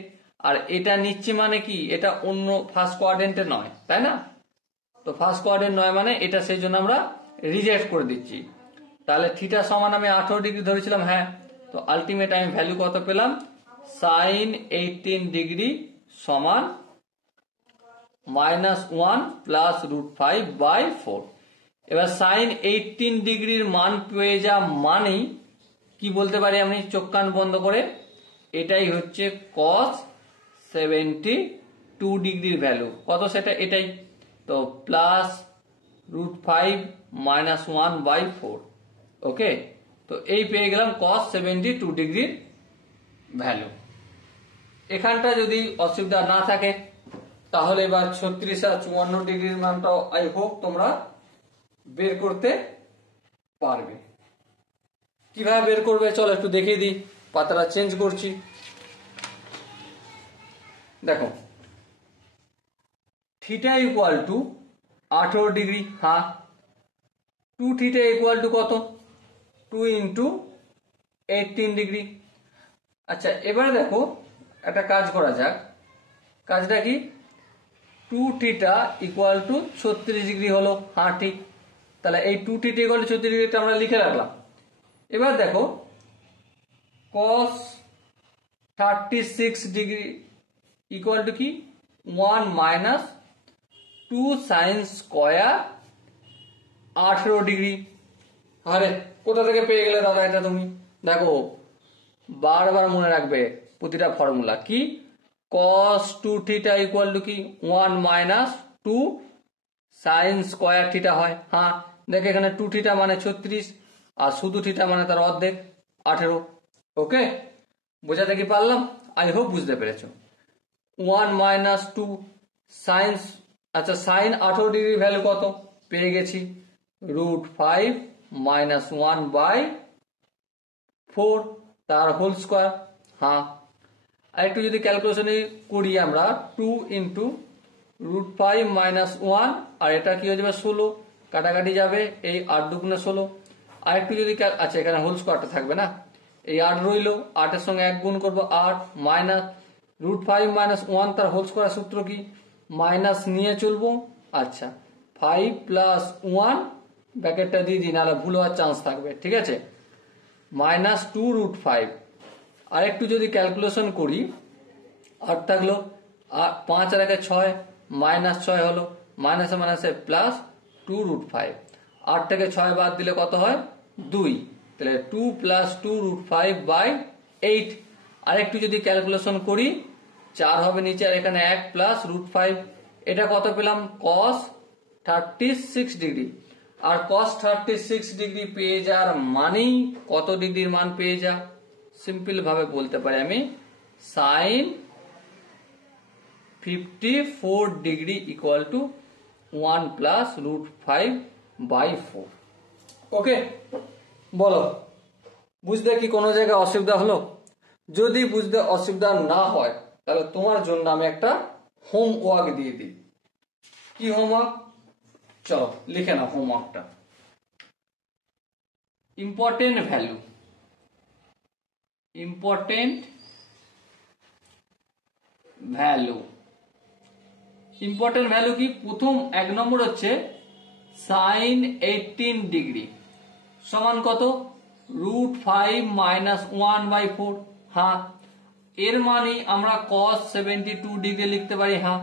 আর এটা নিচ্ছি মানে কি এটা অন্য ফার্স্ট কোঅর্ডিনেটে নয়, তাই না? তো ফার্স্ট কোঅর্ডিনেট নয় মানে এটা, সেই জন্য আমরা রিজেক্ট করে দিচ্ছি। তাহলে থিটা সমান আমি 18 ডিগ্রি ধরেছিলাম, হ্যাঁ, তো আলটিমেট আমি ভ্যালু কত পেলাম, সাইন 18 ডিগ্রি সমান -1 প্লাস √5/4। এবার সাইন 18 ডিগ্রির মান পেয়ে যা মানেই কি বলতে পারি আমি চোখ কান বন্ধ করে, এটাই হচ্ছে cos 72 ডিগ্রির ভ্যালু, কত সেটা এটাই, তো প্লাস √5 -1/4। ওকে, তো এই পেয়ে গেলাম cos 72 ডিগ্রির ভ্যালু। এখানটা যদি অসুবিধা না থাকে তাহলে এবার 36 আর 54 ডিগ্রির মানটাও আই হোপ তোমরা বের করতে পারবে। কিভাবে বের করবে চলো একটু দেখিয়ে দিই, পাতাটা চেঞ্জ করছি। দেখো থিটা ইকুয়াল টু 18 ডিগ্রি, হ্যাঁ 2 থিটা ইকুয়াল টু কত 2 ইন্টু 18 ডিগ্রি। আচ্ছা এবারে দেখো একটা কাজ করা যাক, কাজটা কি 2 থিটা ইকুয়াল টু 36 ডিগ্রি হলো, হ্যাঁ ঠিক, তাহলে এই 2 থিটা ইকুয়াল টু 36 ডিগ্রিটা আমরা লিখে রাখলাম। এবার দেখো cos 36 ডিগ্রি ইকুয়াল টু কি 1 মাইনাস 2 সাইন স্কয়ার 18 ডিগ্রি। আরে কোথা থেকে পেয়ে গেলে দাদা এটা তুমি? দেখো বারবার মনে রাখবে প্রতিটা ফর্মুলা কি, cos 2 থিটা ইকুয়াল টু কি 1 মাইনাস 2 সাইন স্কয়ার থিটা হয়, হ্যাঁ দেখো এখানে 2 থিটা মানে 36 আর শুধু থিটা মানে তার অর্ধেক 18। ওকে, বোঝাতে কি পারলাম? আই হোপ বুঝতে পেরেছো। 1 মাইনাস 2 সাইন, আচ্ছা সাইন 18 ডিগ্রি ভ্যালু কত পেয়ে গেছি, √5 মাইনাস 1/4 তার হোল স্কোয়ার, হ্যাঁ আর একটু যদি ক্যালকুলেশনে করি আমরা 2 ইন্টু √5 মাইনাস 1 আর এটা কি হয়ে যাবে 16, কাটাকাটি যাবে, এই 8 দুগুণে 16, আর একটু যদি আচ্ছা এখানে হোল স্কোয়ারটা থাকবে না, এই 8 রইলো, 8 এর সঙ্গে 1 গুণ করবো 8 মাইনাস √5 মাইনাস 1 তার হোল স্কোয়ার সূত্র কি মাইনাস নিয়ে চলবো, আচ্ছা 5 প্লাস 1 ব্র্যাকেটটা দিয়ে দিই নাহলে ভুল হওয়ার চান্স থাকবে, ঠিক আছে, মাইনাস 2√5। আর একটু যদি ক্যালকুলেশন করি 8 থাকলো, 5 আর 1 6 মাইনাস 6 হলো, মাইনাসে মাইনাসে প্লাস 2√5, 8 থেকে 6 বাদ দিলে কত হয় 2, তাহলে 2 প্লাস 2√5/8। আর একটু যদি ক্যালকুলেশন করি 4 হবে নিচে আর এখানে 1 প্লাস √5, এটা কত পেলাম cos 36 ডিগ্রি। আর cos 36 ডিগ্রি পেয়ে যাওয়ার মানেই কত ডিগ্রির মান পেয়ে যা, সিম্পল ভাবে বলতে পারি আমি sine 54 degree equal to 1 plus √5/4। Okay, বলো বুঝতে কি কোনো জায়গায় অসুবিধা হলো? যদি বুঝতে অসুবিধা না হয় তাহলে তোমার জন্য আমি একটা হোমওয়ার্ক দিয়ে দিই। কি হোমওয়ার্ক? চলো লিখে নাও হোমওয়ার্কটা। Important value, important value, important value কি? প্রথম 1 নম্বর হচ্ছে sin 18 ডিগ্রি সমান কত? √5 - 1/4। হ্যাঁ, এর মানে আমরা cos 72 ডিগ্রি লিখতে পারি। হ্যাঁ,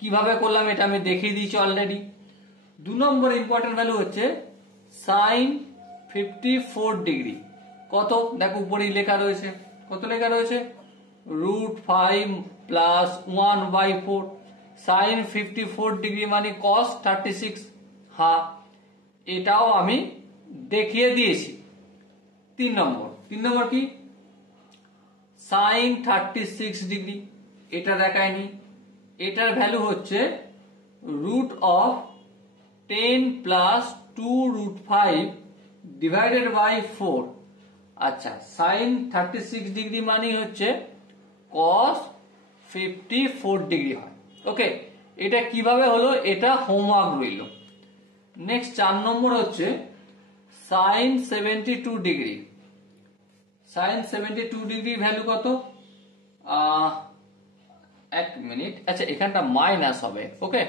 কিভাবে করলাম এটা আমি দেখিয়ে দিয়েছি অলরেডি। 2 নম্বর ইম্পর্টেন্ট ভ্যালু হচ্ছে sin 54 ডিগ্রি। কত? দেখো উপরেই লেখা রয়েছে। কত লেখা রয়েছে? √5 + 1/4। sin 54 ডিগ্রি মানে cos 36। হ্যাঁ, এটাও আমি দেখিয়ে দিয়েছি। 3 নম্বর কি? sin 36 ডিগ্রি, এটা দেখায়নি। এটার ভ্যালু হচ্ছে √10 + 2√5 / 4। আচ্ছা, sin 36 ডিগ্রি মানে হচ্ছে cos 54 ডিগ্রি হয়। ওকে, এটা কিভাবে হলো এটা হোমওয়ার্ক রইল। নেক্সট 4 নম্বর হচ্ছে sin 72 degree. sin 72 degree value কত? 1 মিনিট। আচ্ছা, এখানটা মাইনাস হবে। ওকে,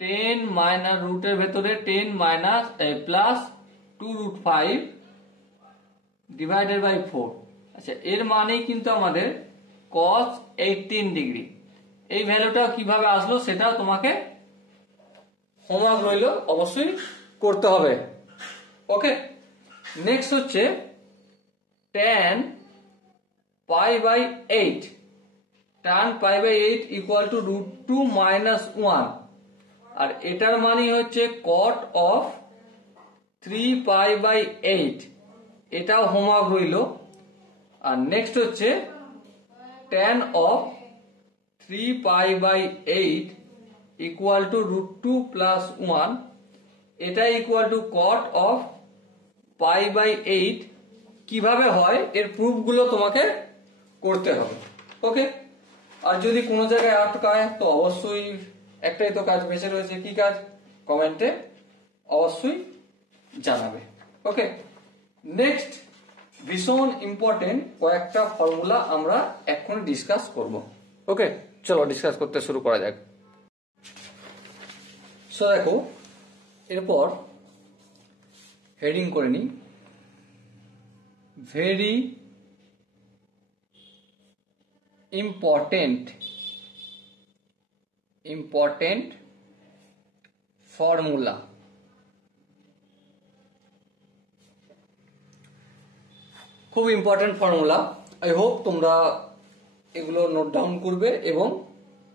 10 মাইনাস রুটের ভেতরে 10 মাইনাস প্লাস 2√5 / 4। আচ্ছা, এর মানেই কিন্তু আমাদের cos 18 ডিগ্রি। এই ভ্যালুটা কিভাবে আসলো সেটা তোমাকে হোমওয়ার্ক রইল, অবশ্যই করতে হবে। ওকে, নেক্সট হচ্ছে tan π/8। tan π/8 = √2 - 1। আর এটার মানে হচ্ছে cot of 3π/8। এটাও হোমওয়ার্ক রইল। আর নেক্সট হচ্ছে tan of 3π/8 = √2 + 1। এটা = cot of π/8। কিভাবে হয় এর প্রুফগুলো তোমাকে করতে হবে। ওকে, আর যদি কোনো জায়গায় আটকায় তো অবশ্যই একটাই তো কাজ বেঁচে রয়েছে। কি কাজ? কমেন্টে অবশ্যই জানাবে। ওকে, নেক্সট ভীষণ ইম্পর্টেন্ট কয়েকটা ফর্মুলা আমরা এখন ডিসকাস করব। ওকে, চলো ডিসকাস করতে শুরু করা যাক। সো দেখো, এরপর হেডিং করে নিই ভেরি ইম্পর্টেন্ট ফর্মুলা। খুব ইম্পর্টেন্ট ফর্মুলা। আই হোপ তোমরা এগুলো নোট ডাউন করবে এবং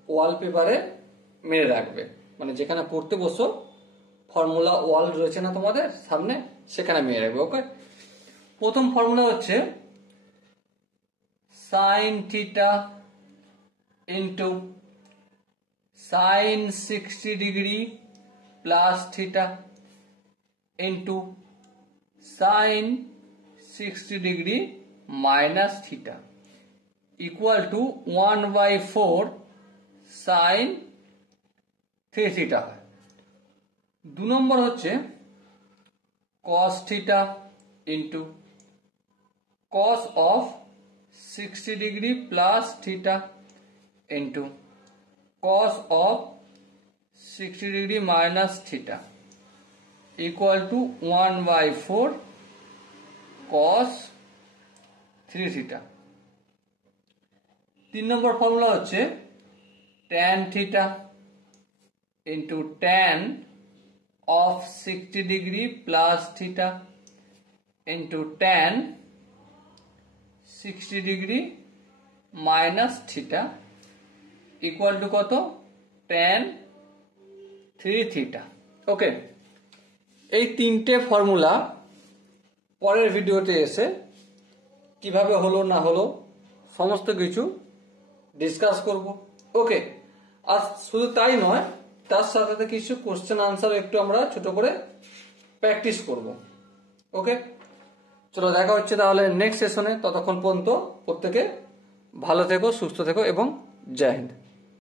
ওয়ালপেপারে মেরে রাখবে। মানে যেখানে পড়তে বসো ফর্মুলা ওয়াল রয়েছে না তোমাদের সামনে, সেখানে মেরে রাখবে। ওকে, প্রথম ফর্মুলা হচ্ছে sin theta into sin 60 degree plus theta into sin 60 degree minus theta = 1/4 sin 3 theta হয়। 2 নম্বর হচ্ছে cos theta into cos of 60 degree plus theta into cos of 60 degree minus theta = 1/4 cos 3 theta. 3 number formula হচ্ছে tan theta into tan of 60 degree plus theta into tan 60 degree minus theta = কত? tan 3 theta. Okay, এই তিনটে formula পরের ভিডিওতে এসে কিভাবে হলো না হলো সমস্ত কিছু ডিসকাস করব। ওকে, আর শুধু তাই নয়, তার সাথে সাথে কিছু কোশ্চেন আনসার একটু আমরা ছোট করে প্র্যাকটিস করব। ওকে, চলো দেখা হচ্ছে তাহলে নেক্সট সেশনে। ততক্ষণ পর্যন্ত প্রত্যেকে ভালো থেকো, সুস্থ থেকো এবং जय हिंद।